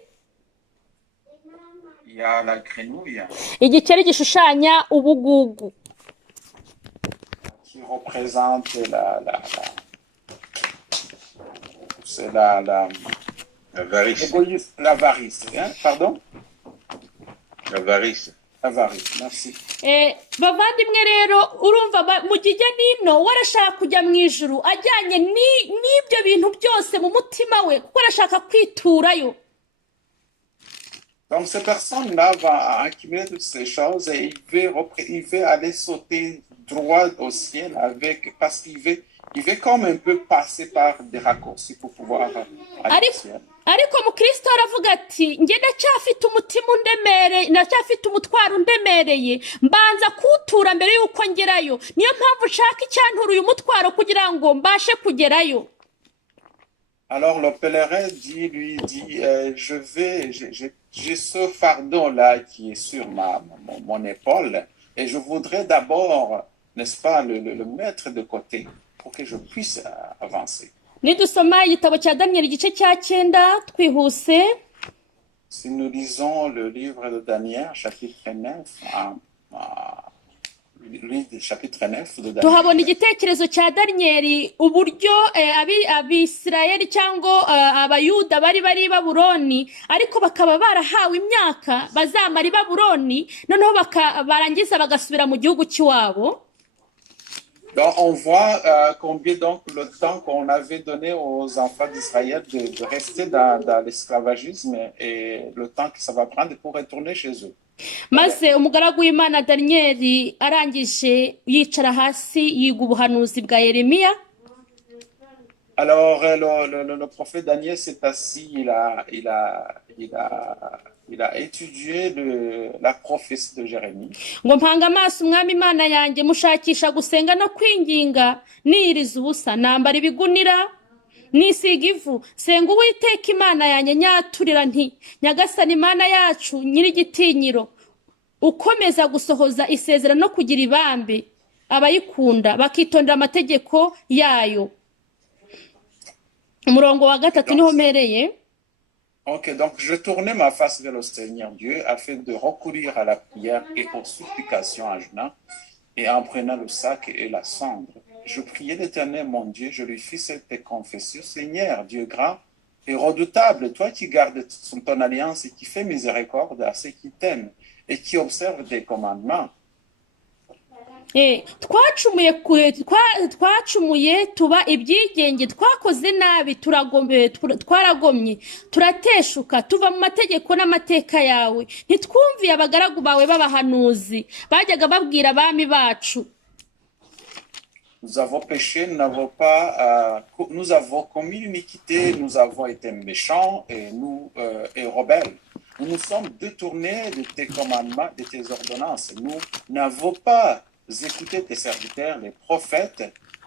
Il y a la grenouille. Igikeri gishushanya ubugugu. Qui représente c'est l'avarice. L'avarice, hein? Pardon? L'avarice. L'avarice, merci. Bavandimwe rero urumva mu gihe nino warashaka kujya mu ijuru ajyanye n'ibyo bintu byose mu mutima we, kuko arashaka kwiturayo. Donc, cette personne-là va accumuler toutes ces choses et il veut aller sauter droit au ciel parce qu'il veut comme un peu passer par des raccourcis pour pouvoir aller au ciel. Ariko mukristo aravuga ati nge ndacyafite umutima undemereye, ndacyafite umutwaro undemereye, mbanza kutura mbere yuko ngerayo. Niyo mpamvu nshaka icyantura uyu mutwaro kugira ngo mbashe kugerayo. Alors le pèlerin lui dit j'ai ce fardeau-là qui est sur mon épaule et je voudrais d'abord, n'est-ce pas, le mettre de côté pour que je puisse avancer. Nidusoma igitabo cya Daniel igice cya 9 twihuse. Si nous lisons le livre de Daniel, chapitre 9, chapitre 9 de Daniel. Tuhabona igitekerezo cya Daniel uburyo abisirayeli cyangwa abayuda bari Babuloni, ariko bakaba barahawe imyaka bazamara i Babuloni, noneho barangiza bagasubira mu gihugu cy'iwabo. Donc, on voit combien donc le temps qu'on avait donné aux enfants d'Israël de rester dans l'esclavagisme et le temps que ça va prendre pour retourner chez eux. Maze umugaragu w'Imana Daniel arangije yicara hasi yiga ubuhanuzi bwa Yeremiya. Alors le prophète Daniel s'est assis, il a étudié la prophétie de Jérémie. Ngo mpanga amaso umwami Imana yanjye mushakisha gusenga no kwinginga niyiriza ubusa, nambara ibigunira nisiga ivu, senga Uwiteka Imana yanjye nyaturira nti Nyagasani Imana yacu nyiri igitinyiro, ukomeza gusohoza isezerano no kugira ibambe abayikunda bakitondera amategeko yayo. Umurongo wa 3 niho mereye. Ok, donc je tournais ma face vers le Seigneur Dieu afin de recourir à la prière et aux supplications en jeûnant et en prenant le sac et la cendre. je priai l'Éternel, mon Dieu, je lui fis cette confession. Seigneur, Dieu grand et redoutable, toi qui gardes ton alliance et qui fais miséricorde à ceux qui t'aiment et qui observent tes commandements. twacumuye tuba ibyigenge, twakoze nabi, twaragomye, turateshuka, tuva mu mategeko n'amateka yawe, ntitwumviye abagaragu bawe b'abahanuzi bajyaga babwira abami bacu. Nous avons péché, nous avons commis l'iniquité, nous avons été méchants et rebelles. Nous nous sommes détournés de tes commandements, de tes ordonnances. Nous n'avons pas écouté tes serviteurs, les prophètes,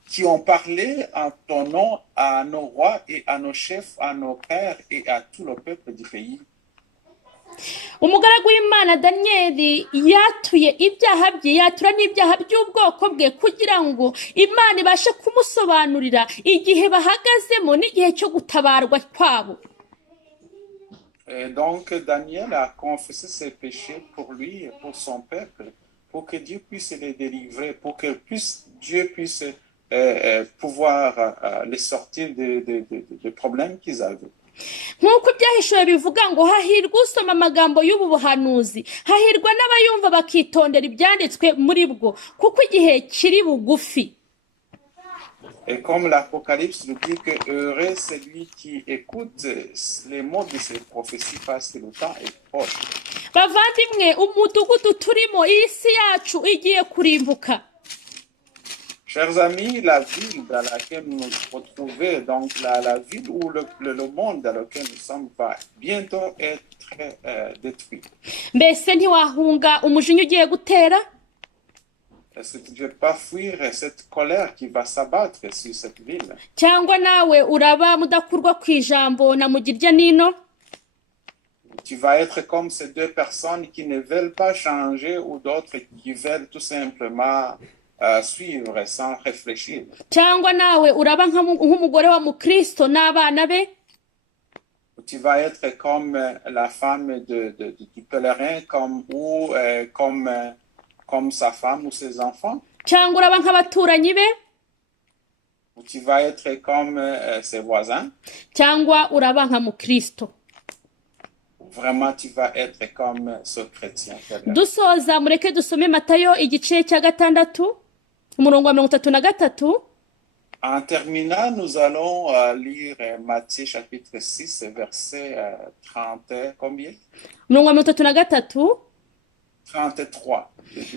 qui ont parlé en ton nom à nos rois et à nos chefs, à nos pères et à tout le peuple du pays. Umugaragu w'Imana Daniyeli yatuye ibyaha bye, yatura n'ibyaha by'ubwoko bwe kugira ngo Imana ibashe kumusobanurira igihe bahagazemo n'igihe cyo gutabarwa kwabo. Et donc Daniel a confessé ses péchés pour lui et pour son peuple, pour que Dieu puisse les délivrer, pour que Dieu puisse pouvoir les sortir des problèmes qu'ils avaient. Nk'uko ibyahishuwe bivuga ngo hahirwa usoma amagambo y'ubu buhanuzi, hahirwa n'abayumva bakitondera ibyanditswe muri bwo, kuko igihe kiri bugufi. Et comme l'Apocalypse nous dit que heureux celui qui écoute les mots de ces prophéties parce que le temps est proche. Bavandimwe, umudugudu turimo, iyi si yacu igiye kurimbuka. Chers amis, la ville dans laquelle nous nous retrouvons, donc la ville où le monde dans lequel nous sommes va bientôt être détruit. Mbese ntiwahunga umujinya ugiye gutera? Est-ce que tu ne veux pas fuir cette colère qui va s'abattre sur cette ville? Cyangwa nawe uraba mudakurwa ku ijambo na mugirya nino? Tu vas être comme ces deux personnes qui ne veulent pas changer ou d'autres qui veulent tout simplement suivre sans réfléchir. Cyangwa nawe uraba nk'umugore wa Mukristo n'abana be? Tu vas être comme la femme du pèlerin, comme sa femme ou ses enfants. Cyangwa uraba nk'abaturanyi be? Tu vas être comme ses voisins. Cyangwa uraba nka Mukristo? Vraiment, tu vas être comme ce chrétien. Dusoza mureke dusome Matayo igice cya 6 umurongo wa 33. En terminant, nous allons lire Matthieu chapitre 6, verset 30, combien? Umurongo wa 33. 33.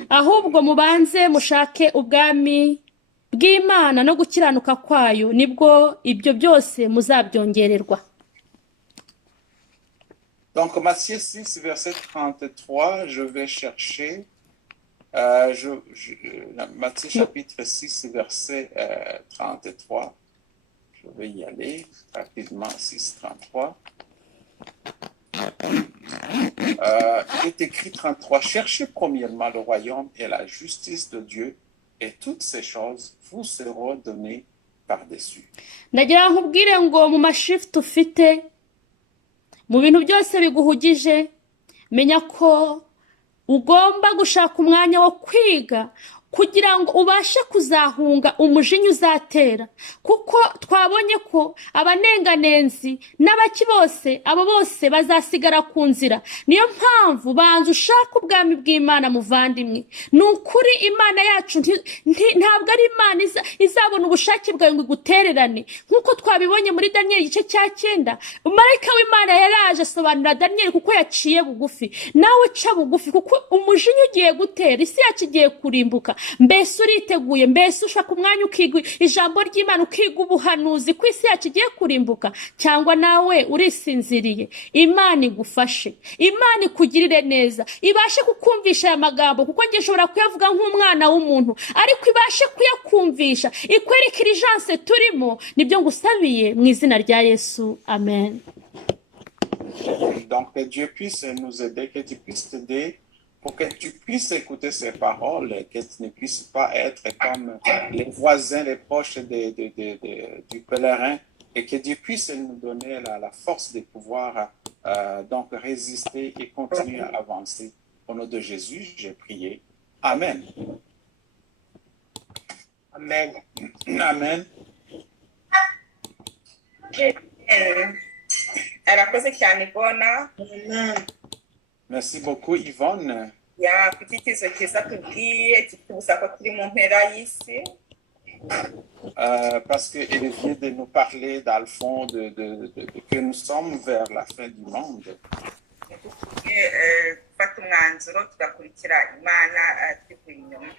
Ahubwo mubanze mushake ubwami bw'Imana no gukiranuka kwayo, nibwo ibyo byose muzabyongererwa. Donc, Matthieu 6, verset 33, je vais chercher Matthieu chapitre 6, verset 33. Je vais y aller rapidement, 6, 33. Il est écrit 33, cherchez premièrement le royaume et la justice de Dieu, et toutes ces choses vous seront données par-dessus. Ndagira nkubwire ngo mu mashift ufite, mu bintu byose biguhugije, menya ko ugomba gushaka umwanya wo kwiga kugira ngo ubashe kuzahunga umujinya uzatera, kuko twabonye ko abanenganenzi n'abaki bose abo bose bazasigara ku nzira. Niyo mpamvu banza ushaka ubwami bw'Imana muvandimwe. Nukuri Imana yacu ntabwo ari Imana izabona ubushake bwawe ngo igutererane, nkuko twabibonye muri Daniel igice cya 9. Umarayika w'Imana yaraje asobanura Daniel kuko yaciye bugufi. Nawe ca bugufi kuko umujinya ugiye gutera, isi yacu igiye kurimbuka. Mbese uriteguye? Mbese ushaka umwanya ukiga ijambo ry'Imana, ukiga ubuhanuzi ku isi yacu igiye kurimbuka? Cyangwa nawe urisinziriye? Imana igufashe, Imana ikugirire neza, ibashe kukumvisha aya magambo, kuko ngiye nshobora kuyavuga nk'umwana w'umuntu, ariko ibashe kuyakumvisha, ikwereka irijanse turimo. Nibyo ngusabiye mu izina rya Yesu, amen. Donc que Dieu puisse nous aider, que Dieu puisse t'aider, pour que tu puisses écouter ces paroles, que tu ne puisses pas être comme les voisins, les proches du pèlerin, et que Dieu puisse nous donner la force de pouvoir donc résister et continuer à avancer. Au nom de Jésus, j'ai prié. Amen. Amen. arakoze cyane Bona Merci beaucoup, Yvonne. ya ku gitekerezo cyiza tubwiye kitubusaba ko turi mu mpera y'isi Parce qu'elle vient de nous parler, dans le fond, que nous sommes vers la fin du monde. gufata umwanzuro tugakurikira Imana twivuye inyuma.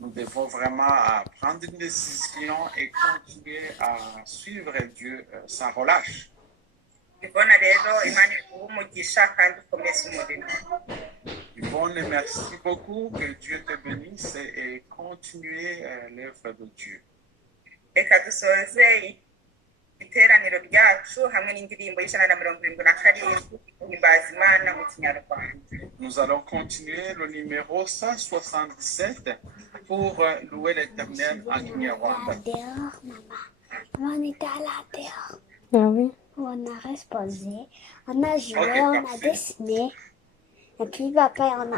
Nous devons vraiment prendre une décision et continuer à suivre Dieu sans relâche. Ibona rero Imana iguha umugisha kandi ukomeze umurimo. Yvonne, merci beaucoup, que Dieu te bénisse et continuer l'œuvre de Dieu. Reka dusoze iteraniro ryacu hamwe n'indirimbo y'177 guhimbaza Imana mu Kinyarwanda. Nous allons continuer le numéro 177 pour louer l'Éternel en Kinyarwanda. Dehors, maman. Maman, on était à la dehors. Ah oui. On a resposé, on a joué, Ok, on a parfait. dessiné. Et puis papa,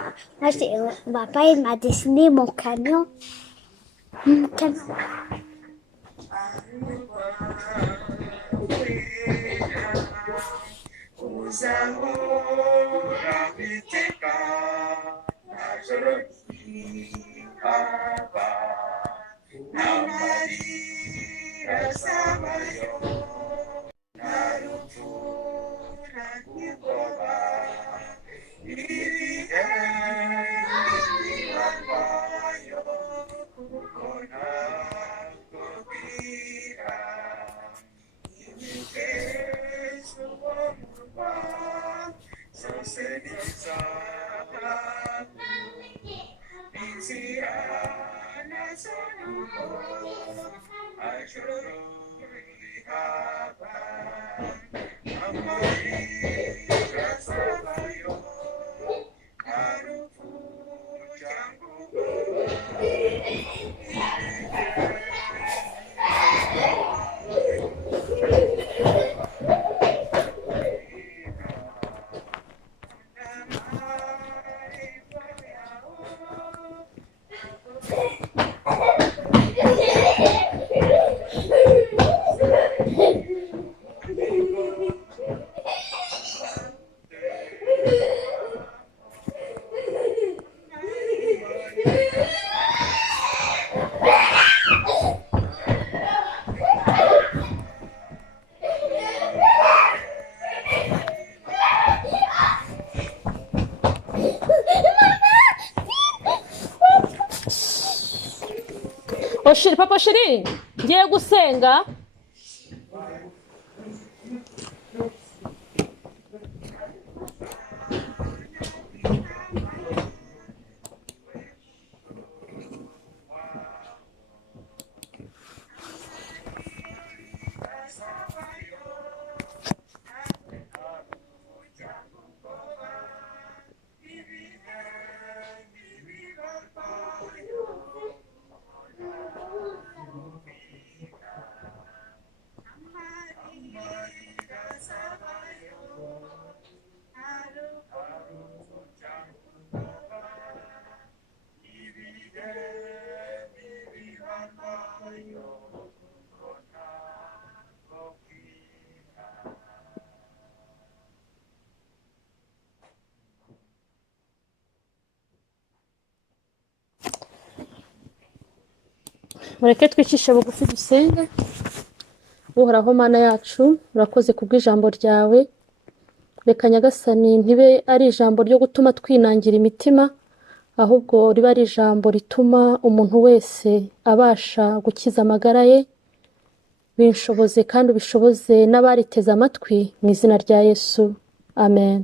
papa il m'a dessiné mon camion. Mon camion. Oshiri, papa Shiri, ngiye gusenga. Mureke twicishe bugufi dusenge. Uhoraho Mana yacu, urakoze kubw'ijambo ryawe. Reka Nyagasani ntibe ari ijambo ryo gutuma twinangira imitima, ahubwo riba ari ijambo rituma umuntu wese abasha gukiza amagara ye. Binshoboze kandi ubishoboze n'abariteze amatwi mu izina rya Yesu. Amen.